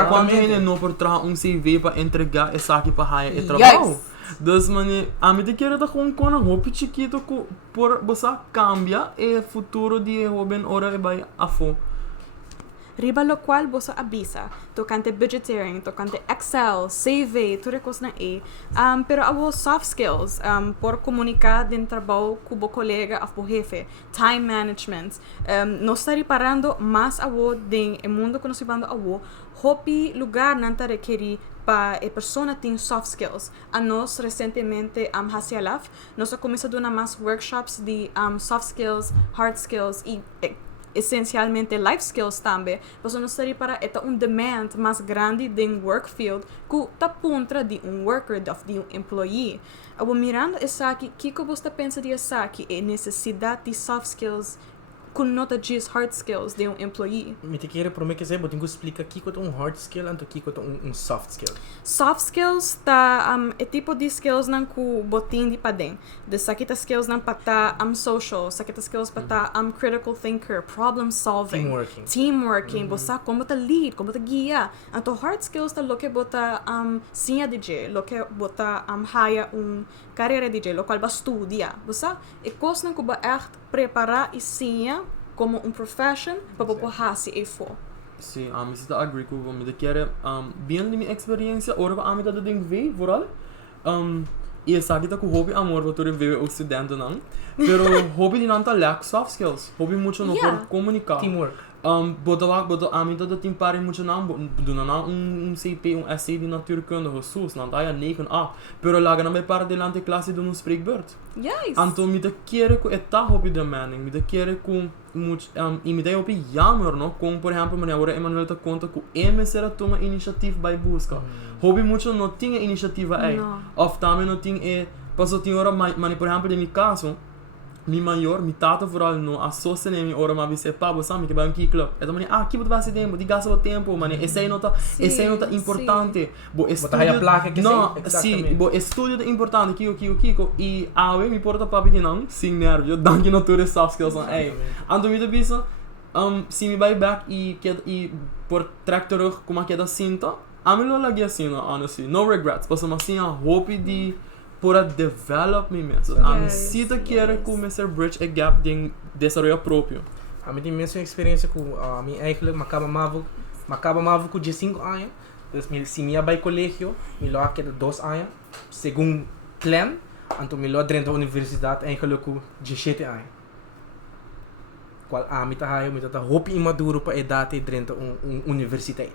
quando ele não por trazer CV para entregar essa aqui para hire e trabalho. Dus mani, a mim te quero tá com um hobby chiquito por você cambia e futuro de hobby ora e vai afo. Riba lo qual você avisa, tocante budgeting, tocante Excel, CV, tudo coisa na pero abo soft skills, por comunicar dentro do trabalho com o colega, com o jefe, time management, nós está reparando mais abo dentro do mundo que nós estamos abo, hopi lugar não está requerir para a pessoa tem soft skills. A nós recentemente hacia laf, nós começamos a dar mais workshops de soft skills, hard skills e essencialmente life skills também, mas não seria para demand mais grande de work field que está contra de worker, de employee. Abo mirando essa aqui, que você pensa de essa aqui, a necessidade de soft skills nota diz hard skills de employee. Me te querer por me que botin que explica que é hard skill anto que é soft skill. Soft skills tá é tipo de skills nan ku botin di padeng. De sakita skills nan pata social, sakita skills pata critical thinker, problem solving, teamworking, bosa como ta lead, como ta guia. Anto hard skills ta lo que bota sinha DJ, lo que bota haya carreira DJ, lo qual ba studia. Bosa e kos nan ku ba echt preparar e sinha como profession para poder e for. Sim, me sinto agree com você. Me quer bem de minha experiência, ora a me dá de ver, vooral. E sabe que o hobby amor para ver o estudante não, pero hobby de não tá lack soft skills, hobby muito não por comunicar. Teamwork. Bodo a mim todo tempo para muito não, do não CP, essay de natuurkunde, Jesus, não dá 9A, pero lá não me para delante classe de spreekbeurt. Yes. Então me quer com eta hobby de manning, me quer com muito e me dá hobby jammer, não, como por exemplo, me agora Emanuel tá conta com Ema será toma iniciativa by busca. Hobby muito não tinha iniciativa aí. Of também não tinha passou tinha hora mas por exemplo de meu caso mi maior, mi tata vooral no associa nemi ora ma bise pa bo sami que vai club. Então mani que você vai fazer tempo, de gasta o tempo, mani essa nota importante. Bo estudio placa que não, sim, bo estudio é importante kiko e awe mi porta papi que não, sim nervio, danke no tour soft skills não. Ei, ando mi de bisa se me vai back e por tractor como que da cinta, a me lo lagi assim, honestly, no regrets, posso mas assim a hope de para develop me mesmo. A minha cita quer começar a bridge a gap de desenvolvimento próprio. A minha mesma experiência com a minha eigenlijk macaba mavo com 15 anos. Então se minha vai colégio, me lo aqui 2 anos, segundo plan, então me lo dentro da universidade eigenlijk com 17 anos. Qual a minha tá hope imaduro para idade dentro universidade.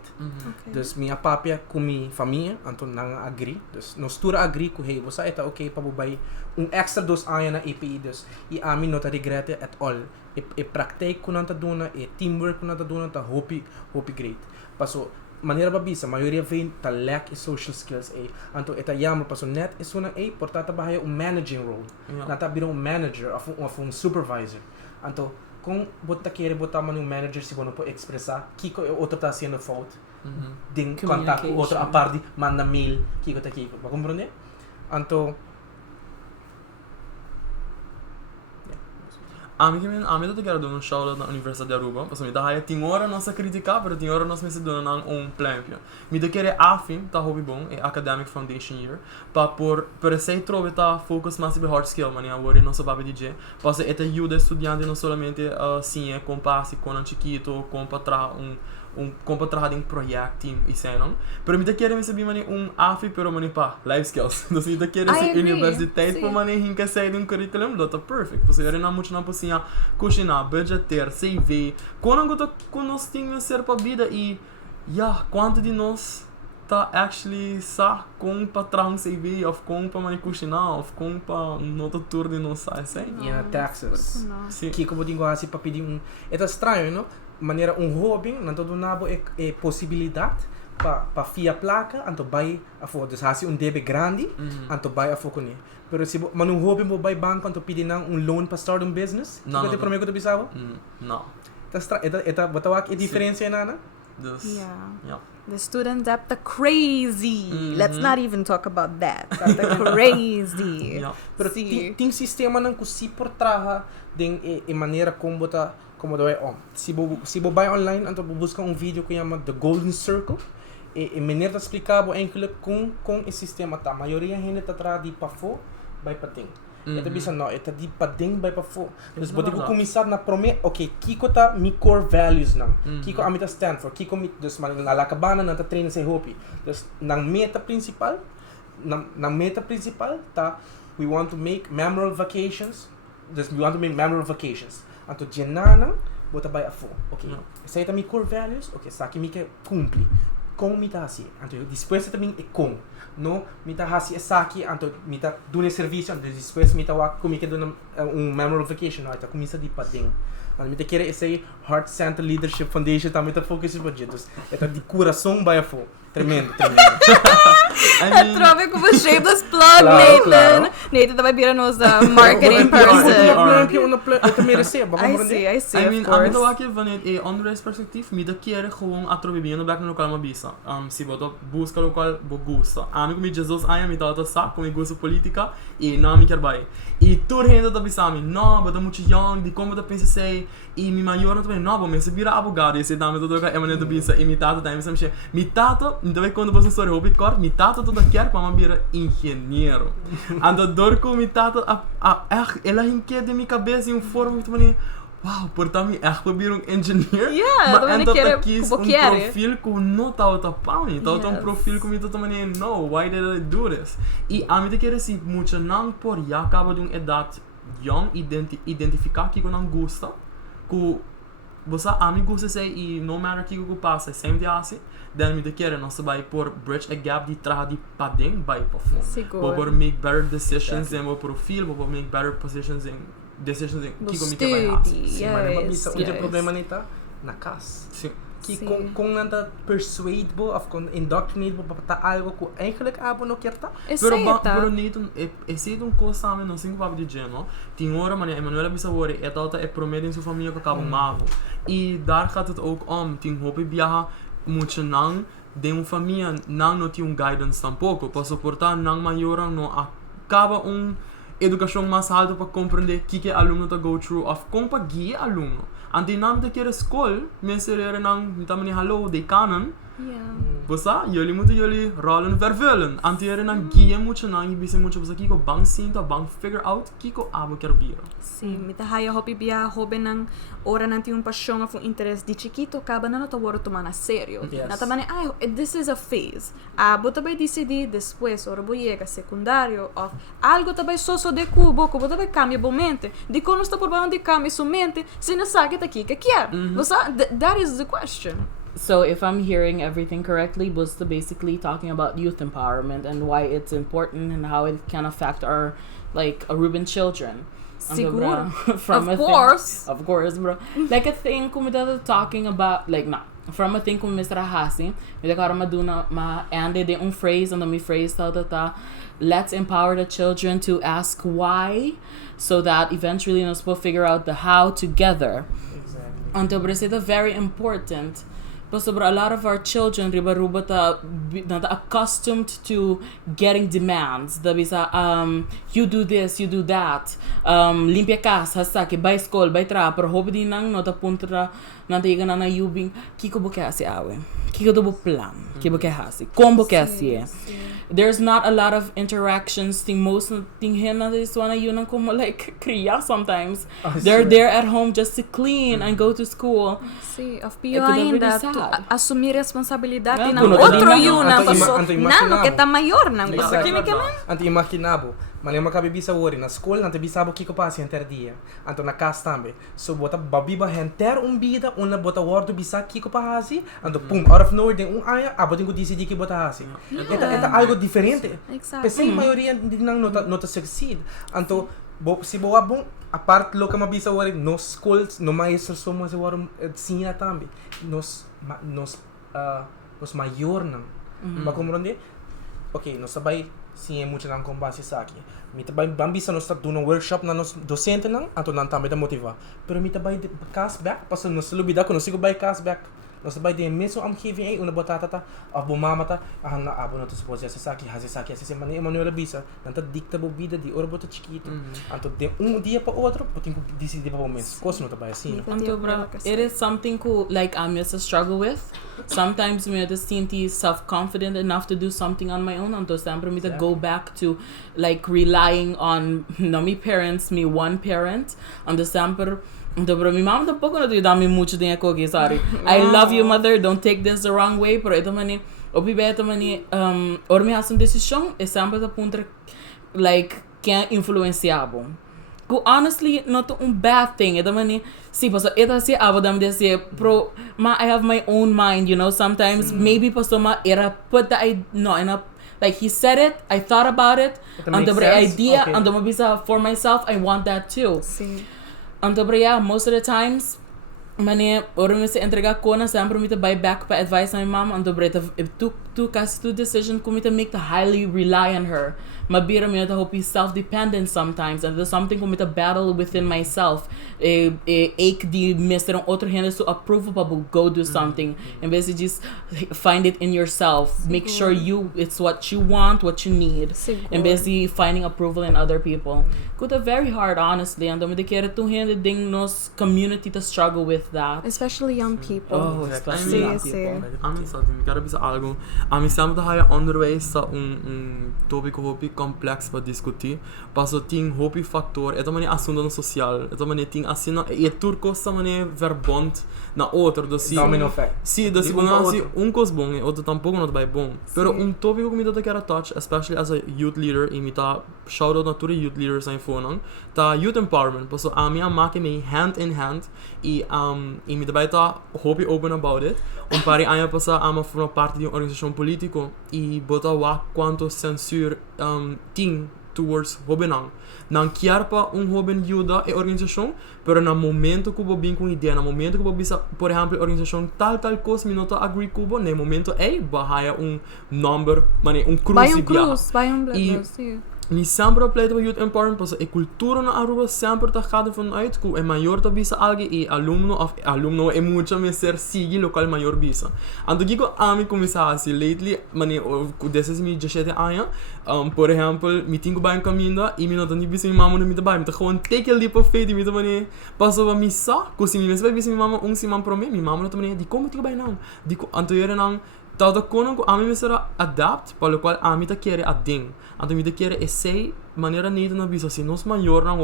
Então minha papia com minha família, então não agree. Então nós tura agree com hey, você está ok para bubai extra 2 anos na EPI, então e a mim não tá regrete at all. E praktijk com nanta dona, e teamwork com nanta dona tá hope great. Passo maneira babisa, a maioria vem tá lack social skills então eta yama passo net é uma portanto bahaya managing role. Nata bira manager of supervisor. Então com bota querer botar um manager se não pode expressar que o outro está sendo fault de contato com o outro a parte manda mail que está aqui para compreender então a mim tô querendo dar show na Universidade de Aruba, porque me dá tem hora nossa criticar, mas tem hora nós me se dando plan. Me dá querer afim, tá hobby bom, é academic foundation year, para por esse trove tá focus mais sobre hard skill, mania agora nosso papo DJ, para essa ajuda estudante não somente sim é com passe com um chiquito, com para como trabalhar em projeto e não, pero me dá querer me saber afi pero mani pa life skills. Então me dá querer ser universidade para mani hinca sair de curriculum, dá perfect. Você já não muito não possível cozinhar, budgetear, CV, quando nós temos ser para vida e quanto de nós tá actually sa com patrão CV of com para mani cozinhar of com para nota tour de nós sai taxes. Que como digo assim para pedir é estranho, não? Maneira hobby, não todo nabo é possibilidade para fia placa, então vai a foto, se débito grande, então vai a foto com ele. Pero se mas hobby mo vai banco, então pedir loan para start business, que você prometo que bisava? Não. Eta batawa que diferença é nada? The student debt are crazy. Let's not even talk about that. That's crazy. Pero tem sistema não que se por trás de maneira como bota como do é se você vai online então busca vídeo que chama The Golden Circle e maneira de explicar com esse sistema tá a maioria gente tá atrás de para fo vai para tem então bisa não é de para dentro vai para fo então pode começar na prome ok kiko tá mi core values não kiko a meta stand for kiko mi dus na lacabana na tá treino se hopi dus na meta principal tá we want to make memorable vacations. Então, janana, bota vai a fo. Ok. Essa é a minha core values. Ok, essa aqui me quer cumprir. Como me tá assim? Então, depois também é com. Não, me tá assim essa aqui. Então, me tá dando serviço. Então, depois me tá como me quer dar memorable vacation. Não, então começa de padrão. Então, me tá querer esse Heart Center Leadership Foundation também tá focus em projetos. Então, de coração vai a fo. Tremendo. Tromp como shameless plug, Nathan. Claro. Nathan também vira nossa marketing person. I see, I mean, of course. amigo aqui vanuit onderwijs perspectief, mida keren gewoon atrobebendo back no local mabisa. Si boto busca local bo gusta. Amigo mi Jesus aya mi data sa com mi gusto política e na mi quer bai. E tur renda da bisami, no, boto muito young, di como da pensa sei e mi maior no também, no, bo me se vira abogado e se dá-me todo que é maneira do bisa e mi tato também se me mi tato, então é quando você sorri hobby cor, mi tato toda quer para vira engenheiro. Ando dorco mi tato ela hinke de mi cabeça em forma que também wow, portanto, echt probeer engineer. Yeah, maar en dat quero- ik kies como een quero. profiel que não tá outra pani. Tá outra Yes. profiel que me tá também no. Why did I do this? E a mim te quero assim, muito não por já acaba de uma idade young identificar que não gosta, que você a mim gosta sei e no matter que eu passa sempre assim. Dan me te quero nós vai por bridge a gap de trás de padem vai para fundo. Seguro. Por make better decisions em meu profil, por make better decisions em que comigo vai Study, Sim, mas não yes, o yes. problema nita na casa. Sim. Que Sim. kung nanda persuade mo of kung indoctrinate mo para algo que eigenlijk abo no querta. Pero Nathan, esse um coisa também não sei como de geno. Tem hora maar Emanuela Bisawori é alta é prometer em sua família que acaba mago. E daar gaat het ook om. Tem hope viaja muito não de uma família não tem guidance tampouco para suportar não maior não acaba educação mais alta para compreender que aluno tá go through of como para guiar aluno. Ante não te quer escola, me serere não também hallo de kanon. Yeah. Bossa, jullie moeten jullie rollen vervullen. Anteren dan guia muito não e bise muito bossa kiko bang sinta bang figure out kiko abo kerbira. Sim, mita haya hobby bia hobby nang ora nanti un paixão of interesse de chiquito acaba não tá woro tomar a sério. Yes. Nata mane this is a phase. Bota vai decidir depois ora boiega secundário of algo tá vai só de cubo, bota vai cambia bomente. De quando está por de cambia sua mente, se não sabe que aqui que quer. Você that is the question. So if I'm hearing everything correctly, Busta basically talking about youth empowerment and why it's important and how it can affect our like Aruban children. Seguro. From Of a course. Thing, of course, bro. Like a thing kung talking about like from a thing kung Mr. Hasi, may kara maduna ma ande de un phrase and the phrase ta let's empower the children to ask why so that eventually nos will figure out the how together. Exactly. Anto bro, very important. But a lot of our children riba ta accustomed to getting demands. Da bisa you do this, you do that. Limpia casa, hasaki, by school, by tra, pero hobi din nang no ta punta na tiga na yubing kiko bo kasi awe. Kiko do bo plan. Kiko bo hasi. Kombo kasi. There's not a lot of interactions. Ting most ting hena is one yun ang como like kriya sometimes. They're there at home just to clean and go to school. Sim, of pior ainda, assumir responsabilidade Yeah, ng kuno outro din yun, Anto na imaginabo. que tá maior, não Exactly. você que me quer Anto imaginabo, mali makabibisa wori na school nanti bisabo kiko pasi enter dia. Anto na kas tambe. So bota babiba henter bida una bota wordo bisa kiko pahasi. Anto pum out of nowhere den aya abotin ko decidi ki bota hasi. Eta algo diferente. Exacto. Kasi maioria din nang nota succeed. Anto si boa bom a parte lo que mabisa wori nos schools no maestro somos wori sina tambe. Nos maior nang. Makomronde? Okay, nos sabay sim é muito não com base aqui. Me também bambisa nós está dando workshop na nos docente não, então não também da motivar. Pero me também cashback, passa nos lubida que nós sigo by cashback. Nós também de mesmo am giving uma batata ta, abo mama ta, na abo não te supose essa aqui, essa semana Emanuela bisa, não tá dicta bobida de ouro bota chiquito. Então de dia para outro, eu tenho que decidir para o mês. Coisa não tá bem assim. Anto, bro, it is something cool like I'm used to struggle with. Sometimes me just think self-confident enough to do something on my own. Anto sempre me to go back to like relying on no me parents, me one parent. Anto sempre bro, mi mama tampoco no te dami mucho din ako, sorry. I love you, mother. Don't take this the wrong way. Pero ito mani, ito mani, or mi hasan desisyon, sempre ta punta like kaya influenciabo. Ko honestly, not a bad thing. Ito mani, si paso ito si abo dam desi pro ma I have my own mind, you know. Sometimes maybe paso ma era put the like he said it, I thought about it, and the idea, and the mabisa for myself, I want that too. Sim. Most of the times, ora me se entrega kona sempre me to buy back pa advice na mi mama, tu kasi tu decision kung ita make to highly rely on her. Mabira mi ita hope self-dependent sometimes, and there's something kung ita battle within myself. Ache di mister ang otro gente to approve pa go do something, and basically just find it in yourself. Make sure it's what you want, what you need, and basically finding approval in other people. Kuta very hard, honestly, and dami de kere tu gente ding nos community to struggle with that. Especially young people. Oh, especially young people. Amin sa atin, quero bisa algo. Amin sempre haya underway sa tópico hopi complexo para discutir. Paso ting hopi factor, ito man assunto no social, ito man ting asino e turco sa man verbond na outro do si. Domino effect. Si do si bonasi cos bom e outro tampouco not vai bom. Pero tópico que me dá quero touch, especially as a youth leader, e me tá shout out na tour youth leaders sa phone, tá youth empowerment. Paso ami make me hand in hand e me dá tá hopi open about it. Pari aya pasa ama forma parte de uma organização política e bota wa quanto censura ting towards hobenang. Não quer pa hoben ajuda a organização, pero na momento que bobin com ideia, na momento que bobisa, por exemplo, organização tal coisa minuto agree kubo, no momento bahaya number, mane cruz Vai blabla, sim. Mi sempre pleito para youth empowerment, porque a cultura na Aruba sempre está cada vanuit que é maior da bisa alguém e aluno é muito mais ser sigue local maior bisa. Ando que a mim começar assim lately, mane desses mi 17 anos, por exemplo, mi tenho bem caminho e mi não tenho bisa mi mama não me dá bem, então gewoon take a leap of faith e mi também passou a missa, que mi mesmo bisa mi mama simam para mim, mi mama não também, de como tenho bem não, de anterior não Tauta konon ko ami misera adapt, para lo qual ami ta quere a ding. Anto mi ta quere essay maneira neta na bisa se nos maior na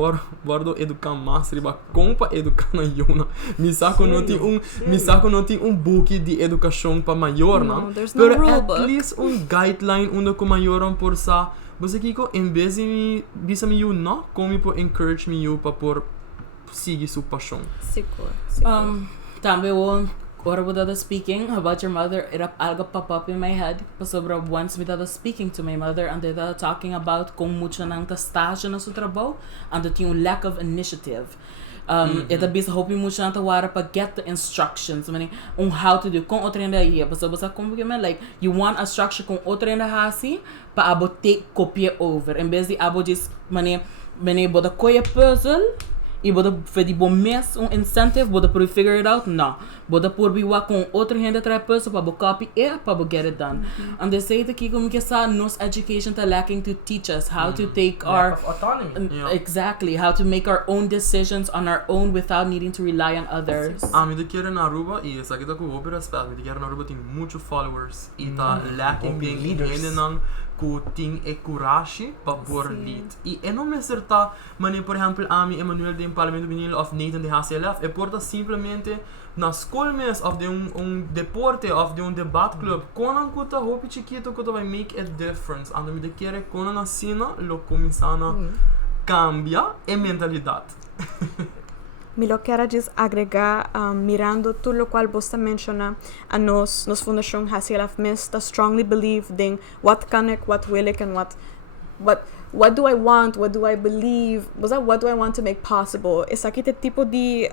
guardo educar mais riba compa educar na yuna. Mi saco noti book de educação para maior na. Pero at least guideline ko maioran por sa. Você kiko em vez de mi bisa mi yuna, como po encourage mi yu pa por seguir su paixão. Seguro. Também Ora budada speaking about your mother, era algo pop up in my head. Pasobra once me dada speaking to my mother and they dada talking about kung mucho nang tastasya na su trabaho and tinha lack of initiative. Ita bisa hoping mucho nang tawara pa get the instructions, meaning on how to do kung outra ainda ia. Basta como que like you want a structure kung outra ainda hasi pa abo take copy over. Em vez de abo just mane boda koya puzzle. E boda fedi bom mes incentive, boda por figure it out, no. Boda por biwa com outra gente atrás pessoa para bo copy e para bo get it done. And they say that como que sa nos education ta lacking to teach us how to take lack of autonomy. Exactly, how to make our own decisions on our own without needing to rely on others. Mi de quero na Aruba e essa aqui tá com o respeito, mi de quero na Aruba tem muitos followers e tá lacking being leaders. Ku ting e coragem para por lead. E não me acerta, mas por exemplo, ami Emmanuel de Papiamento vinil of Nathan de HCLF, e porta simplesmente na escola mesmo, of de deporte, of de debate club, quando que tá hopi chiquito que vai make a difference. Ando me de querer quando na cena, lo começando cambia a mentalidade. Me lo quero agregar, mirando tudo o qual você menciona, a nos fundação HCLF Mesta strongly believe in what can I, what will I, and what do I want, what do I believe, what do I want to make possible. Esse aqui é tipo de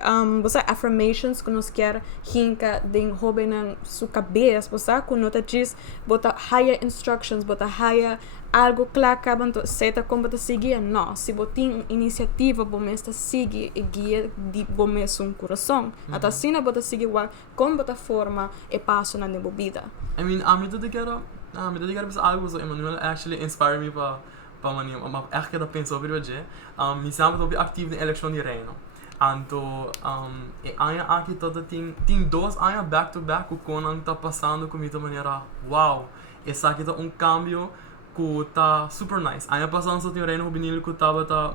affirmations que nos quer hinka de hobby na sua cabeça, que nota diz, bota higher instructions, bota higher algo claro que abanto seta como te seguir não se botin iniciativa bom esta seguir e guia de bom um coração até assim bota seguir como bota forma e passo na vida. I mean, a mim tudo que era algo so Emmanuel actually inspire me para mania, mas é que da pensou sobre hoje. Me sempre tô ativo na eleição de reino. Anto e aya aqui toda tem dois aya back to back o Conan tá passando com muita maneira wow. Essa aqui tá cambio que tá super nice. Aya passando só tem reino juvenil que tava tá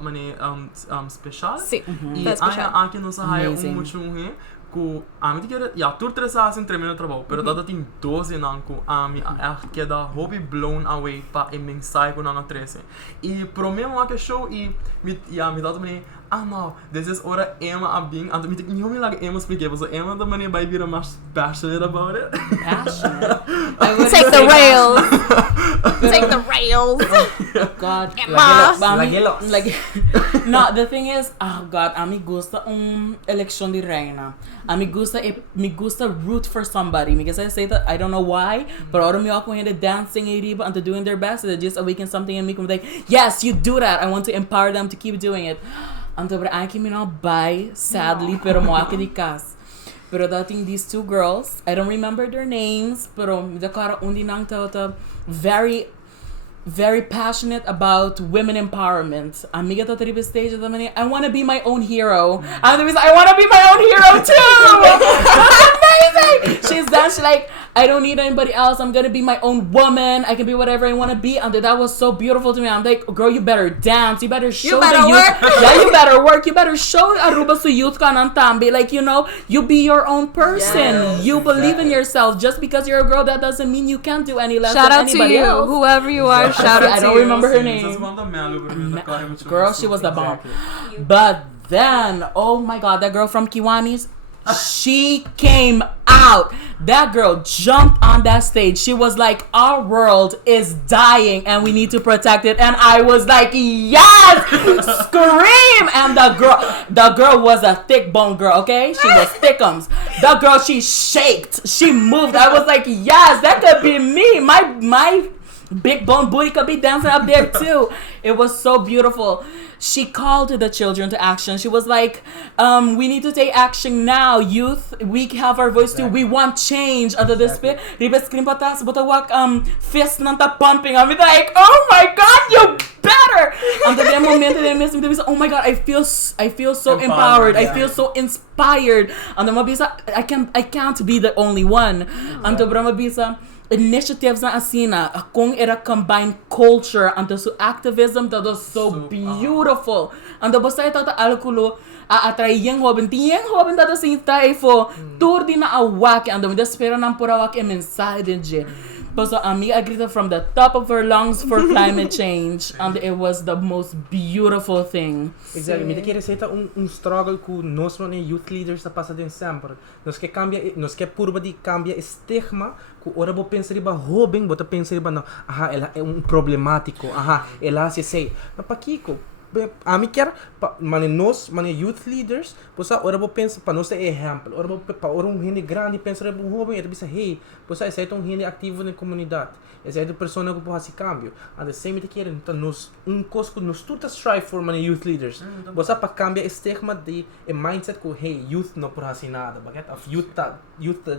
special. Sim. E aya aqui não sai muito que a mim quer tur 3 horas em tremendo trabalho, pero dada tem 12 não que a mim que da hobby blown away para a mensagem que não 13. E pro mesmo que show e me dá também não, this is ora Ema a being and me não me like Ema expliquei, mas Ema da maneira vai vir mais passionate about it. Passionate. Take the rails. Take the rails. Wales. God. Lagelos. No, the thing is, God, a mí gusta election de reina. A mí gusta root for somebody. Because I say that, I don't know why, but ahora me ako hindi dancing and and doing their best. It just awakens something in me. I'm like, yes, you do that. I want to empower them to keep doing it. Anto, but I came in by, sadly, pero mo ako di kas. Pero dating these two girls, I don't remember their names, pero the cara undi nang tawta very very passionate about women empowerment. Amiga ta tribe stage at the I want to be my own hero. And I want to be my own hero too. Amazing. She's done. She's like, I don't need anybody else. I'm gonna be my own woman. I can be whatever I want to be. And that was so beautiful to me. I'm like, girl, you better dance. You better show the youth. Yeah, you better work. You better show Aruba su youth kanantambi. Like, you know, you be your own person. Yes, you believe in yourself. Just because you're a girl, that doesn't mean you can't do any less than anybody else. Shout out to you, whoever you are. Shout out to you. I don't remember her name. Girl, she was the bomb. But then, oh my God, that girl from Kiwani's, she came out. That girl jumped on that stage. She was like, our world is dying and we need to protect it. And I was like, yes, scream. And the girl was a thick bone girl, okay? She was thickums. The girl, she shaked. She moved. I was like, yes, that could be me. My big bone booty could be dancing up there too. It was so beautiful. She called the children to action. She was like, we need to take action now, youth. We have our voice too. We want change. Under this bit, ribe scream patas, but fist nanta pumping. I'm like, oh my God, you better. And the moment they miss me, oh my God, I feel so empowered. I feel so inspired. And the mabisa, I can't be the only one. And the mabisa, initiatives na asina kung era combined culture and so activism that was so beautiful and the basta ito alkulo atray yang hoben that sin taifo tour din na awak and the espera ng purawak e mensahe din je. So Ami agreed from the top of her lungs for climate change and it was the most beautiful thing. Exactly. Me quer dizer struggle ku nós man youth leaders sa passa din sempre. Nós que purba di cambia estigma ku ora bo pensa riba hobing bota pensa riba na ela é problemático. Ela se sei. Na pakiko Ami quer nós youth leaders, posa ora bo pensa para nós exemplo. Ora bo pa ora hindi grande pensa riba hobing eta bisa hey, posa essa é hindi ativo na comunidade. Essa é a persona que pode fazer cambio. And the same te querem então nós coisa nós tudo strive for youth leaders. Posa para cambiar estigma de mindset que hey, youth não pode fazer nada, bakit of youth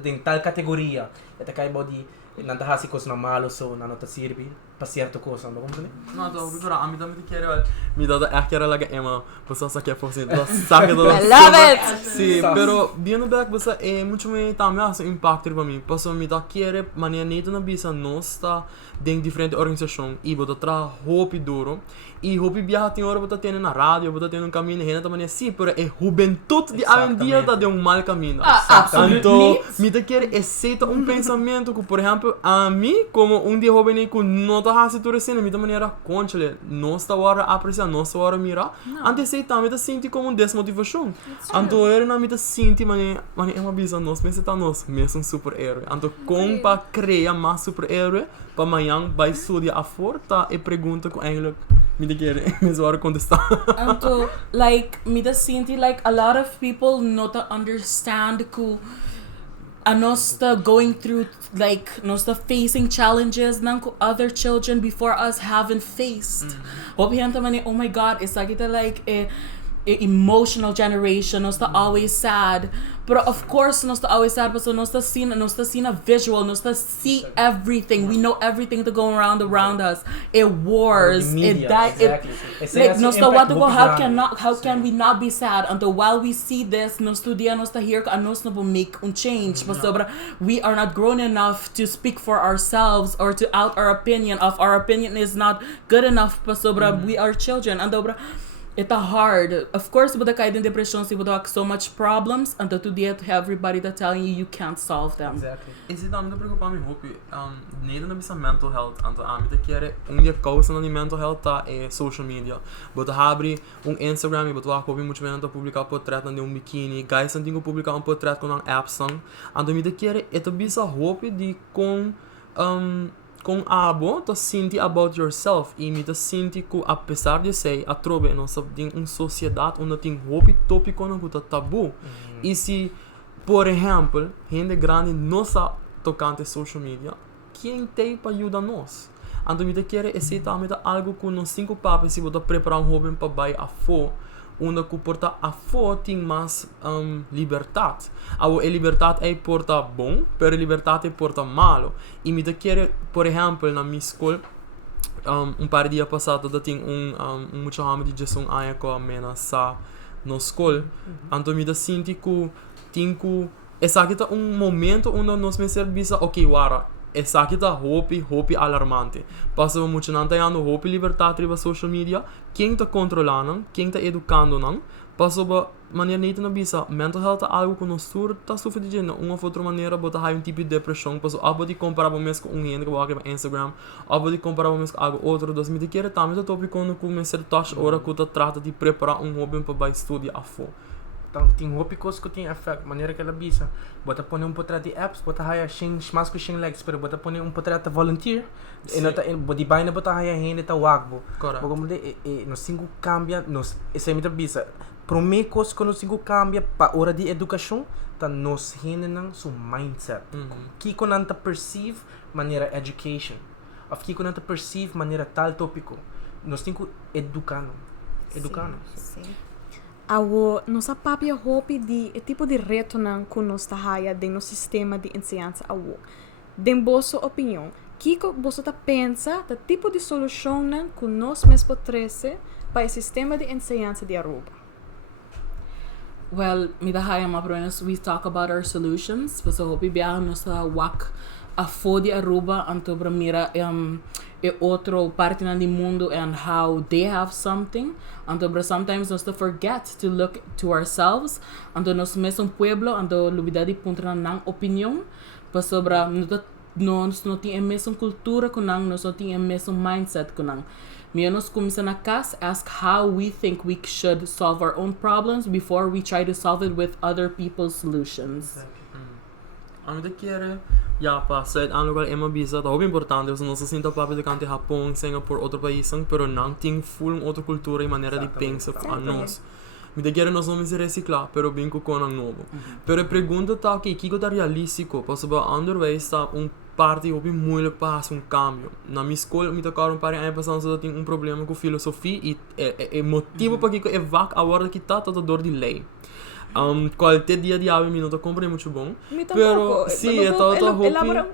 de tal categoria. Eta kai body nanda hasi coisa na malo so na nota sirvi para certo coisa, não como não tô pero a mim também te quero me dá é que era lá Ema você só quer fazer sabe do I love it. sim pero viendo back você é muito me também assim impacto para mim posso me dar querer maneira neta na bisa nossa de diferente organização e botar tra hope duro e hope viaja tem hora botar tendo na rádio botar tendo um caminho rena também assim pero é juventude de hoje em dia tá de um mau caminho então me dá querer aceita pensamento que por exemplo a mim como dia jovem com nota hasi tu recém me da maneira conchele nossa hora apreciar nossa hora mirar antes sei também tá senti como desmotivação então era na me tá senti maneira é uma bisa nós pensa tá nós mesmo super herói então como para criar mais super herói para amanhã vai estudar a forta e pergunta com eigenlijk me de querer mesmo hora contestar então like me da senti like a lot of people not understand que nós tá going through like nós tá facing challenges nang other children before us haven't faced. Oh my God, it's like like a emotional generation. Nós tá always sad. But of course, nós tá always sad. But so nós tá seeing a visual. Nós tá see everything. We know everything to go around us. It wars. It dies. Like nós tá what to go. How can we not be sad until while we see this? Nós studia. Nós tá here. And nós não make change. But so we are not grown enough to speak for ourselves or to out our opinion. Of our opinion is not good enough. But so we are children. And it's hard. Of course, but the in depression, so so much problems, and to get everybody that telling you can't solve them. Exactly. Is it me preocupa me hope neden na bisa mental health, anto me te quere causa na mental health tá social media. But abri Instagram, but lá hope muito menos publicar portrait de biquíni, guys antigo publicar portrait com app song, anto me te quere eta bisa hope de com com abo ta sinti about yourself e mi ta sinti ku apesar de sei a trobe nossa tem sociedade onde tem hopi tópico na kuta tabu e se por exemplo gente grande nossa tocante social media quem tem para ajudar nós então mi ta quer exatamente algo com nos 5 papos se bota preparar jovem para vai a fo onde que porta a fo tem mais liberdade. A liberdade é porta bom, pero liberdade é porta malo. E me quer, por exemplo, na minha escola, par de dias passado, eu tinha muito ramo de gestão aí com a mena sa na escola. Então me sinto que tenho essa aqui tá momento onde nós me serviço, ok, wara. Essa aqui tá hopi alarmante. Passa muito não tá dando hopi liberdade riba social media. Quem tá controlando, quem tá educando não. Passa ba maneira neta na bisa mental health algo que nós tá sofrendo de uma outra maneira bota há tipo de depressão. Passa abo de comparar mesmo com gente que vai no Instagram, abo de comparar mesmo com algo outro. Das me de querer também tá tópico quando começar touch hora que tá trata de preparar hobby para vai estudar a fo. Tem tópicos que tem efeito, maneira que ela bisa. Bota pôr portrait de apps, bota haya mais que legs, pero bota pôr portrait de volunteer. E nota body baina bota haya gente tá wagbo. Correto. Como de nos 5 cambia, nos essa mita bisa. Promecos que nos 5 cambia pa hora de educação, tá nos gente nang su mindset. Que quando anta perceive maneira education. Of que quando anta perceive maneira tal tópico. Nos 5 educando. Sim. Awo nossa papia hopi di tipo de reto nan com nos tahaya de no sistema de ensinança awo. Den bosso opinião. Kiko bosso ta pensa da tipo de solução nan com nos mesmo trece para o sistema de ensinança de Aruba. Well, midahaya maprones we talk about our solutions. So hopi biya nos wak a fodi Aruba antobra mira e outro parte do mundo and how they have something. Antobra sometimes nós forget to look to ourselves. Anto nós mesmo pueblo anto lubidade puntra nang opinião. Pa sobra nós não tem a mesma cultura kunang, nós não tem a mesma mindset kunang. Nós começa na casa ask how we think we should solve our own problems before we try to solve it with other people's solutions. Ano de querer ja pa said ano lugar Ema bisa tá importante os nossos sinta papo de cante Japão, Singapore, outro país, pero não tem full outra cultura e maneira de pensar a nós. Me de querer nós não me reciclar, pero binco com ang novo. Pero a pergunta tá ok, que tá realístico, para saber underways tá parte houve muito para cambio. Na minha escola me tocaram para aí passando só tem problema com filosofia e é motivo para que é vac a hora que tá dor de lei. Qualquer dia de ave minuto comprei muito bom. Pero sim, é todo elabora,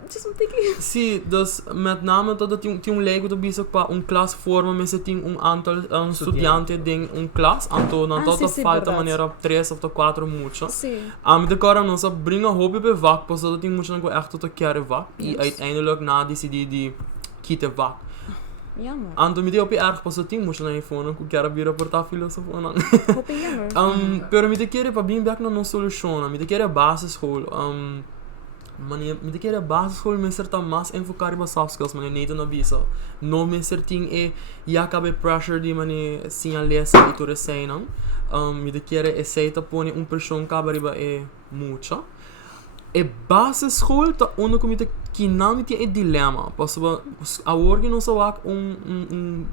sim, dus met name todo tinha leigo do biso para classe forma, mas tem antal estudante de classe, então não toda falta maneira 3 ou 4 muito. Sim. Me decora não só brinca hobby be vac, pas dat tem muito não echt tot quer vac e uiteindelijk na decidi de quitte vac. Jammer. Anto me deu erg positivo muito na iPhone, que quero vir reportar filosofia. Hopi jammer. Pero me te querer para bem back na não solução, me te querer basisschool. Me te querer basisschool me certa mais enfocar em soft skills, mane nem na visa. Não me certinho e acabe pressure de mane sim a lesa e tudo assim, não. Me te querer aceita pone pessoa que riba muito. E basisschool tá onde comita que não tem um dilema, posso a org não só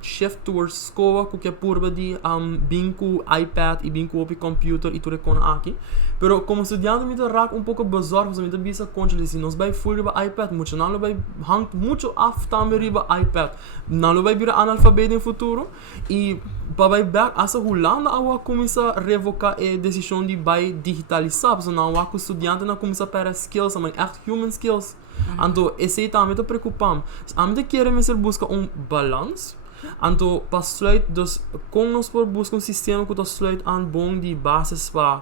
shift towards escola que é por de binco iPad e binco op computer e tudo com aqui, pero como estudante me raak pouco bezorgd, me bisa controle nós vai full riba iPad muito, não vai hang muito af também riba iPad, não vai virar analfabeto no futuro e para vai back essa rolando a começa a revocar a decisão de vai digitalizar, porque não a estudante não começa a perder skills, mas echt human skills. Então, esse também está preocupado. A mim quer mesmo buscar balance. Então, para sluit, dus com nós por buscar sistema que está sluit aan bom de basis para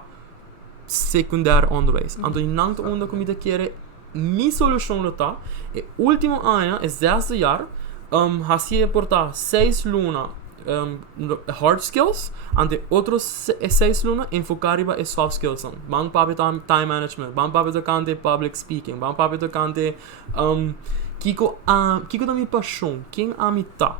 secundário onderwijs. Então, não está onde comida quer minha solução está. E último ano, é 10 jaar, hacía portar 6 luna hard skills, ante outros 6 luna enfocar em soft skills. Bang papi time management, bang papi tocante public speaking, bang papi tocante kiko da minha paixão, quem a mim tá.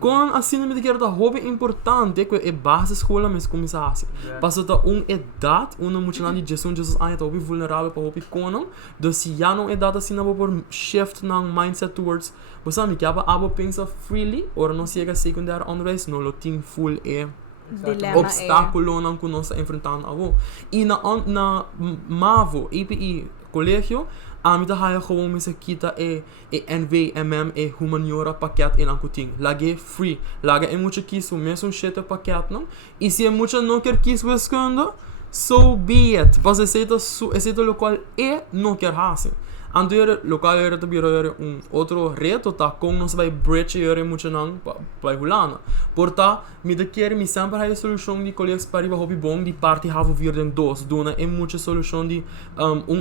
Com assim não me quero dar hobby importante que é base escola mas começar assim. Passa tá idade, muito na de gestão Jesus tá hobby vulnerável para hobby conan, do se já não idade assim não por shift na mindset towards, você sabe que aba pensa freely, ora não chega secundário onderwijs, não lo ting full Dilema obstáculo não que nós enfrentando avo. E na MAVO, EPI, colégio, a mim tá raia gewoon mesa kita NV, humaniora pakket in ankuting. Lage free. Lage muito kies o mesmo shit pakket não. E se é muito não quer kies wiskunde, so be it. Pas esse local não quer hasen. Anterior local era também outro reto tá com nós vai bridge era muito não vai hulana. Porta me de quer me sempre a solução de colegas para ir hobby bom de parte have vir den dos dona é muita solução de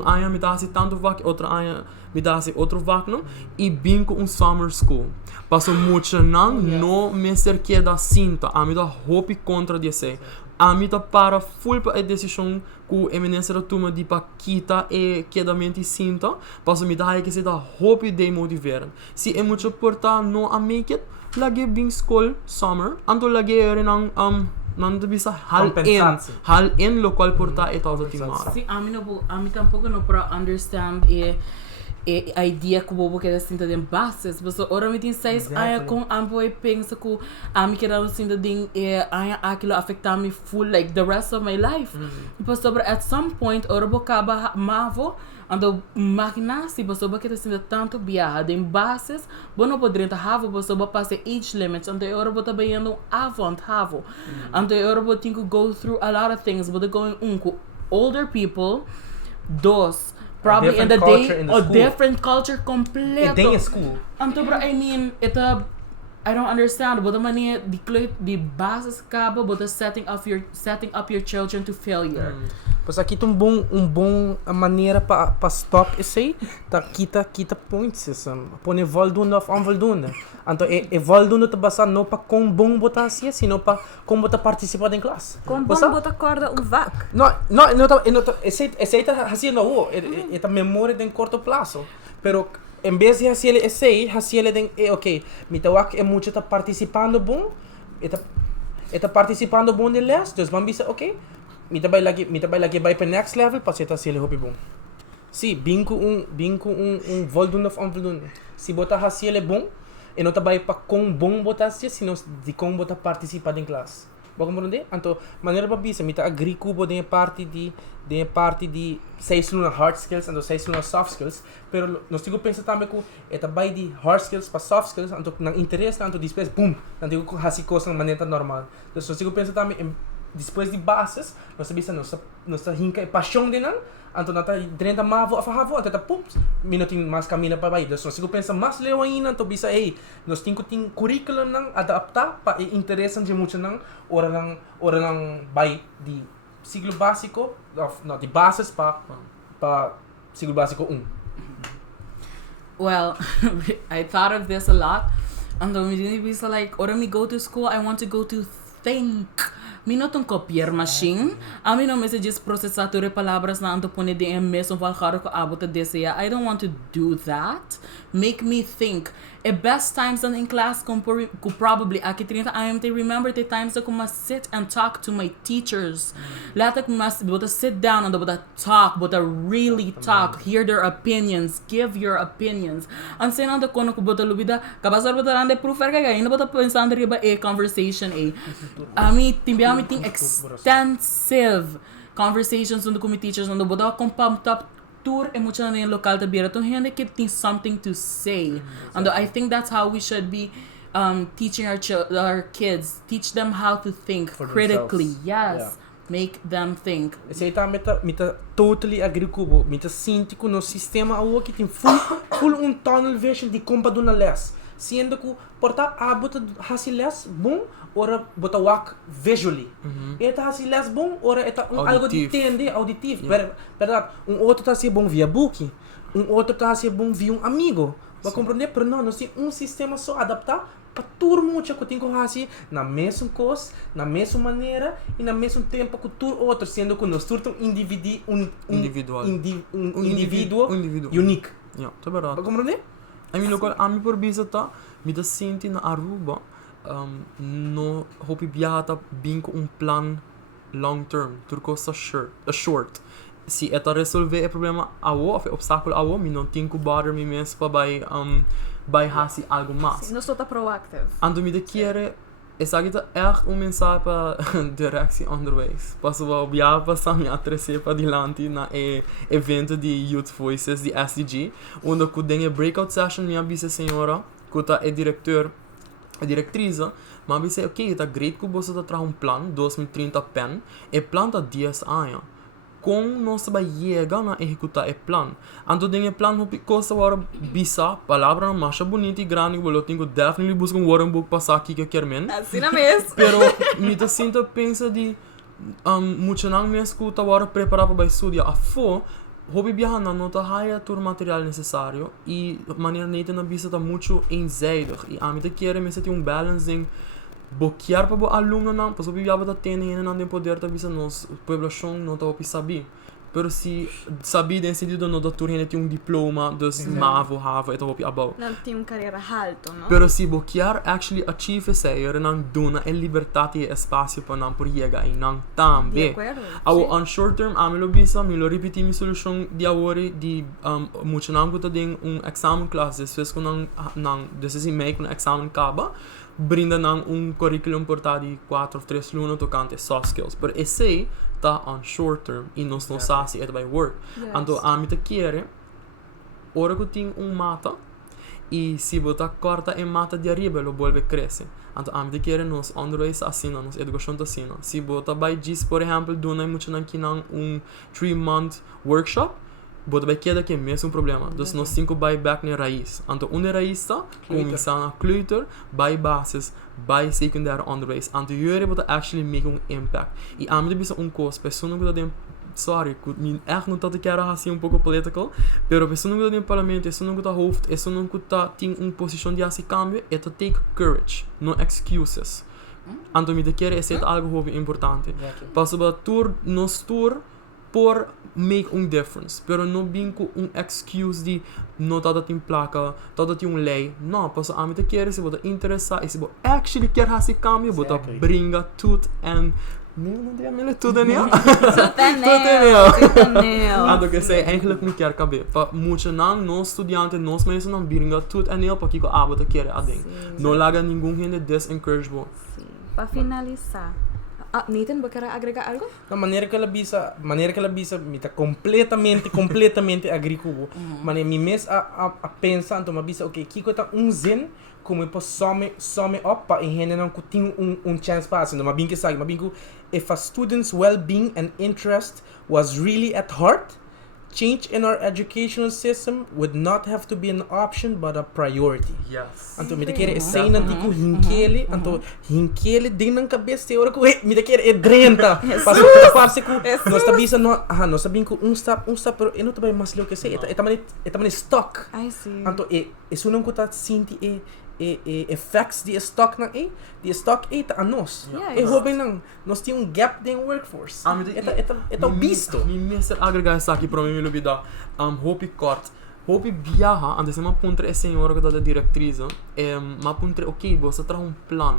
aya me dá tanto vac outra aya me dá outro vac não e binco summer school. Passo muito não me cerquei da cinta a me dá hobby contra de sei. A mim tá para full para a decisão que a eminência da turma de paquita e quedamente cinta, passo me dá que se dá hope de motivar. Se é muito portar não a make it, lagi bing school summer, anto lagi era não bisa hal in local portar e tal da timar. Sim, a mim tampouco não para understand a idea que o bobo quer assim de bases, mas ora me tem seis aya com ambo e pensa que a mim quer assim de aya aquilo afetar me full like the rest of my life. Depois sobre at some point ora bocaba mavo ando máquina se você quer assim de tanto viajar de bases, bom não poderia estar have você passa age limits ando ora bota bem avant have. Ando ora bota tem que go through a lot of things, but going older people dos probably in the day a different culture completo. A day in school. Bro, I mean, I don't understand. But the money, the basis cabo, but the setting up your children to failure. Pois aqui tem bom maneira para stop isso aí, tá kita points assim, põe voldoende of onvoldoende. Então é voldoende te basar não para com bom botar assim, sino para com botar participar em classe. Com bom botar corda vac. Não esse tá fazendo é memória de curto prazo. Pero em vez de fazer esse ele tem ok, me tá é muito tá participando bom, tá participando bom de les, então vamos dizer ok. Mita bay lagi bay pa next level pa seta sila hopi bom. Si binko voldoende of onvoldoende. Si bota hasile bom e não bay pa com bom botar se sino de com bota participar em classe. Ba compreende? Anto maneira pa bisa mita agree kubo de parte de 6 luna hard skills and 6 luna soft skills, pero nós tigo pensa também que eta bay de hard skills pa soft skills anto nang interesse anto depois boom, nanti ko hasi coisa maneira normal. Então nós tigo pensa também depois de bases, nós sabemos nossa rinca é paixão de não, então nós drenta mavo a favor, até pum, minuto mais caminho para baixo. Então nós pensa mais leu ainda, então bisa nós temos currículo não adaptar para interesse de muito não, ora não vai de ciclo básico, não de bases para ciclo básico 1. Well, I thought of this a lot, and then we bisa like, ora me go to school, I want to go to think. Mi não tem copiar machine. A mim não me diz processar todas as palavras na antopone de mesmo valgar que a bota deseja. I don't want to do that. Make me think. The best times in class could probably aqui 30 I am to remember the times that I must sit and talk to my teachers. Later must bota sit down and bota talk, bota really talk, hear their opinions, give your opinions. And sen anda kono ko bota lubida, kabasar bota rande proof erga ainda bota pensando riba a conversation a mim tem extensive conversations com my teachers onde bota com top tour emotional in local tabira to hende que tem something to say. And I think that's how we should be teaching our kids, teach them how to think for critically. Themselves. Yes. Yeah. Make them think. Esse aí tá meta totally agree kubo, meta sinti que no sistema ao que tem full tunnel vision de compa do na les. Sendo que porta bota hasiles bom ora bota wak visually. Eta hasiles bom ora eta algo de entender auditivo. Verdade, outro tá ser bom via book, outro tá ser bom via amigo. Vai compreender? Pero não, nós temos sistema só adaptar para todo mundo que tem que fazer na mesma coisa, na mesma maneira e na mesmo tempo que todo outro, sendo que nós temos indivíduo unique. Ja, tá verdade. Vai compreender? A mim local, a mim por bisa tá, me dá senti na Aruba, no hopi biata binko plan long term, turco sa short. Si eta resolve problema awo, of obstáculo awo, mi não tenho que bother mi mes pa by hasi algo mais. Não sou proactive. Ando mi de kere, kita echt mensagem para directie onderwijs. Pas we op passar me atrecer para dilante na evento de Youth Voices de SDG, onde eu tenho breakout session minha vice senhora, que tá diretrice, mas disse, ok, tá great que você tá traz plan 2030 pen, e plan tá 10 anos. Com nós vai chegar na executar o plano. Então, tem plano que coisa agora bisa, palavra mais bonita e grande, eu tenho definitely buscar um book passar aqui que quer men. Assim na mesma. Pero me te sinto pensa de muito não me escuta agora preparar para estudar a fo. Hobby viajar na nota haya todo material necessário e maneira neta na bisa tá muito eenzijdig. E a mim te quer me sentir balancing. Boquear para o aluno não, pois o biava da tendo não tem poder da visa nos população não tá opi saber, pero se saber em sentido não doutor ainda tem diploma dos mavo hava eta opi abau. Não tem carreira alto, não? Pero se boquear actually achieve essa não dona liberdade e espaço para não por chegar e não também. On short term a milo bisa milo repetir mi solução de agora de muito não que tem examen classes fez com não decisi make examen acaba. Brinda curriculum portado de 4 ou 3 lunas tocante soft skills. Pero esse está on short term e não sabe se vai work. Então, a mim te quer, ora que tem mata e se botar corta em mata de arriba, ele volve crescer. Então, a mim te quer nos underways assim, nos educação assim. Se botar by GIS, por exemplo, dona muito aqui 3-month workshop, bota vai queda que é mesmo problema. Então nós 5 vai back na raiz. Então uma raiz está começar na cluster, by bases, by secundário underways. Então eu bota actually make impact. E a mim bisa coisa, pessoa que tem sorry, me echt não tá te quero assim pouco political, pero pessoa que tem parlamento, pessoa que tá hoofd, pessoa que tá tem posição de assim cambio, é take courage, no excuses. Então me te quer é algo importante. Passo para nos por make difference, pero não vem com excuse de não tá tem placa, tá tem lei. Não, passo a mim te quer se você interessar, se você actually quer fazer cambio, você bringa tudo and não tem a tudo né? Tudo né? Ando que sei eigenlijk não quer caber. Pa muito não estudante, nós mesmos não bringa tudo and para que o abota quer a ding. Não larga nenhum gente desencourage bo. Sim. Para finalizar. Nathan, você quer agregar algo? Na maneira que ela bisa, me tá completamente agrícola. Mas me mes a pensar, então me bisa, ok, que tá zen como eu posso some up para engenhar não que tem chance para assim, mas bem que sabe, mas bem que if a student's well-being and interest was really at heart, change in our educational system would not have to be an option but a priority. Yes. Então me quer sei não tico hinkele, então hinkele ding nang cabeça te ora ko me quer drenta. Passo para parte ko nós tá bisa no sabem ko step pero não também mais lo que sei, eta mane stock. I see. Então isso não ko tá sinti effects de stock na de stock tá a nós. E hobby nang nós tem gap de workforce. Eta visto. Mi messer agregar essa aqui para mim me lubida. Hopi kort. Hopi viaja, antes de apuntar a senhora que da diretrice, ma apuntar ok, você traz plan.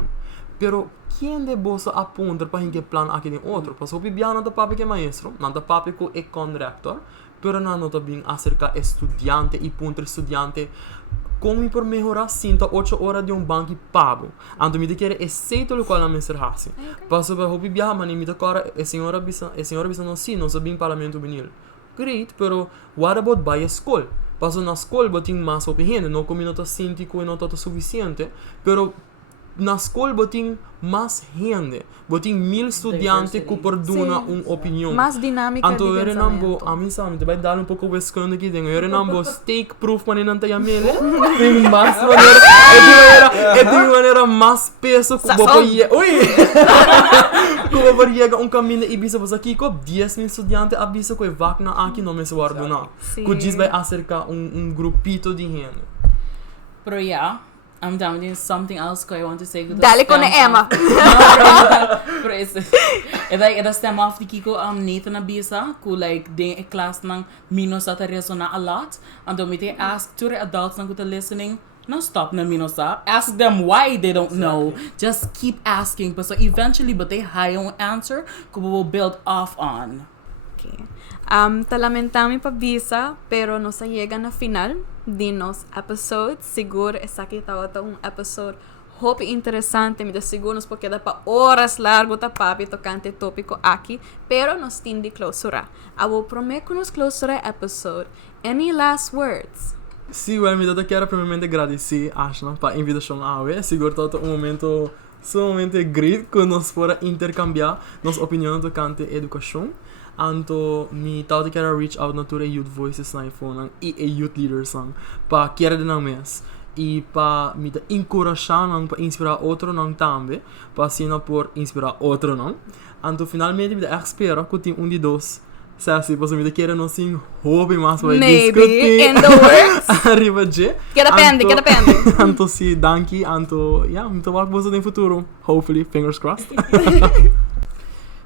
Pero quem de você apuntar para que plan aqui tem outro? Porque hopi viaja não papi que maestro, não papi que é conrector, pero não tá bem acerca estudante e punter estudante como por melhorar 8 horas de banco pago. Então me quer aceito o qual a mestre hace. Passo para hopi viaja, mas me agora a senhora bisa não sim, não sabe parlamento juvenil. Great, pero what about by a school? Passo na escola botin mais opinião, não como não tá sinto que não tá suficiente, pero na escola botin mais gente, botin 1000 estudantes que perdona opinião. Mais dinâmica de pensamento. Então eu pensamento. a mim sabe, te vai dar pouco o escândalo aqui, eu não stake proof para não ter a mele. Tem mais maneira, é de maneira mais peso que vou ir. Como varia caminho e bisa você aqui com 10.000 estudantes avisa que vai na aqui não me se guarda não. Que diz vai acercar grupito de gente. Pero yeah, I'm done with something else que I want to say. Dale con Ema. Pero eda stem off di kiko neta na bisa ku like de class nang minus at resona a lot. And do me ask to the adults nang kuta listening, No stop na minosa. Ask them why they don't know. Just keep asking. But so eventually, but they have an answer, kubo will build off on. Okay. Lamentami pa visa, pero no sa llega na final de nos episode. Seguro essa aqui tá um episode hope interessante, me seguro nos porque dá pa horas largo tá papi tocante tópico aqui, pero nos tindi clausura. I will prometo que nos clausura episode. Any last words? Sim, well, me dá quero primeiramente agradecer Ashna para a invitação a AWE. Seguro todo momento sumamente great que nós podemos intercambiar nossa opinião tocante educação. Anto mi tawti quero reach out na ture youth voices na iPhone e youth leaders lang pa quero de nang mes e pa mi ta encourajar nang pa inspirar outro nang tambe pa sino por inspirar outro nang anto finalmente mi ta espero que tem de dos sessi posso mi ta quero no sing hobby mas vai Maybe in the works. Arriba je Que depende. Anto si danki anto mi ta wak boso den futuro hopefully fingers crossed.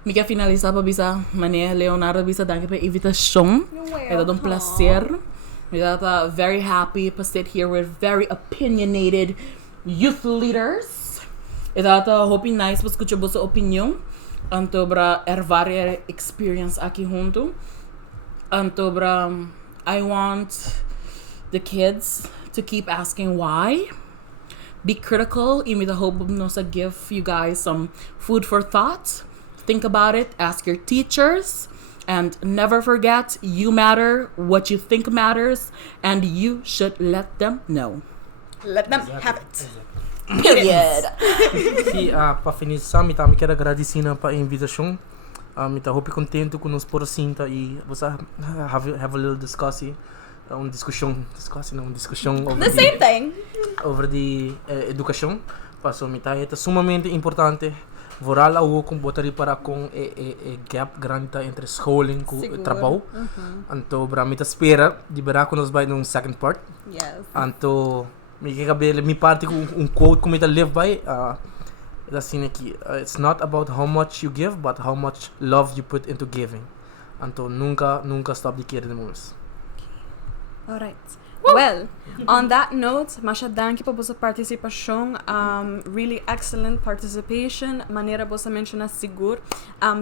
Me quer finalizar para bisa mané Leonardo bisa danke para invitação. É todo um prazer. Me dá very happy to sit here with very opinionated youth leaders. E dá hoping nice para escutar vossa opinião. Antobra várias experience aqui junto. Antobra I want the kids to keep asking why. Be critical. E me dá hope nos give you guys some food for thought. Think about it, ask your teachers, and never forget you matter, what you think matters, and you should let them know. Let them have it. Period. Sim, para finalizar, me também quero agradecer para a invitação. Me tá hope contento com nós por cinta e você have a little discussion, discussão The same thing. over the educação. Passo me tá sumamente importante. Vooral ook com botar para com gap grande entre scholing e trabalho. Anto para me espera de verá quando nós vai num second part. Yes. Anto me cabelo me parte com quote como está live by assim aqui. It's not about how much you give, but how much love you put into giving. Anto nunca stop de querer demais. Alright. Well, on that note, masha danke pa vossa participação. Really excellent participation. Maneira vossa mencionar seguro.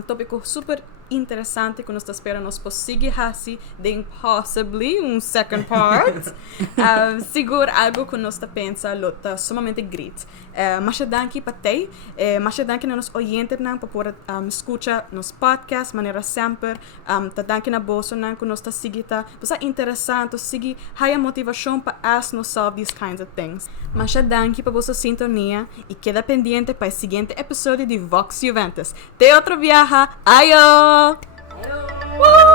Tópico super interessante que nós esperamos conseguir assim, then possibly second part. Seguro algo que nós pensa lota sumamente great. Masha danke pa tei. Masha danke na nos oyentes nang pa por escucha nos podcast maneira sempre. Ta danke na boso nang que nós sigita. Vossa interessante sigi haya motivação para as nos solve these kinds of things. Masha danke pa vossa sintonia e queda pendiente para o seguinte episódio de Vox Iuventus. Te outro viaja. Ayo! Woo!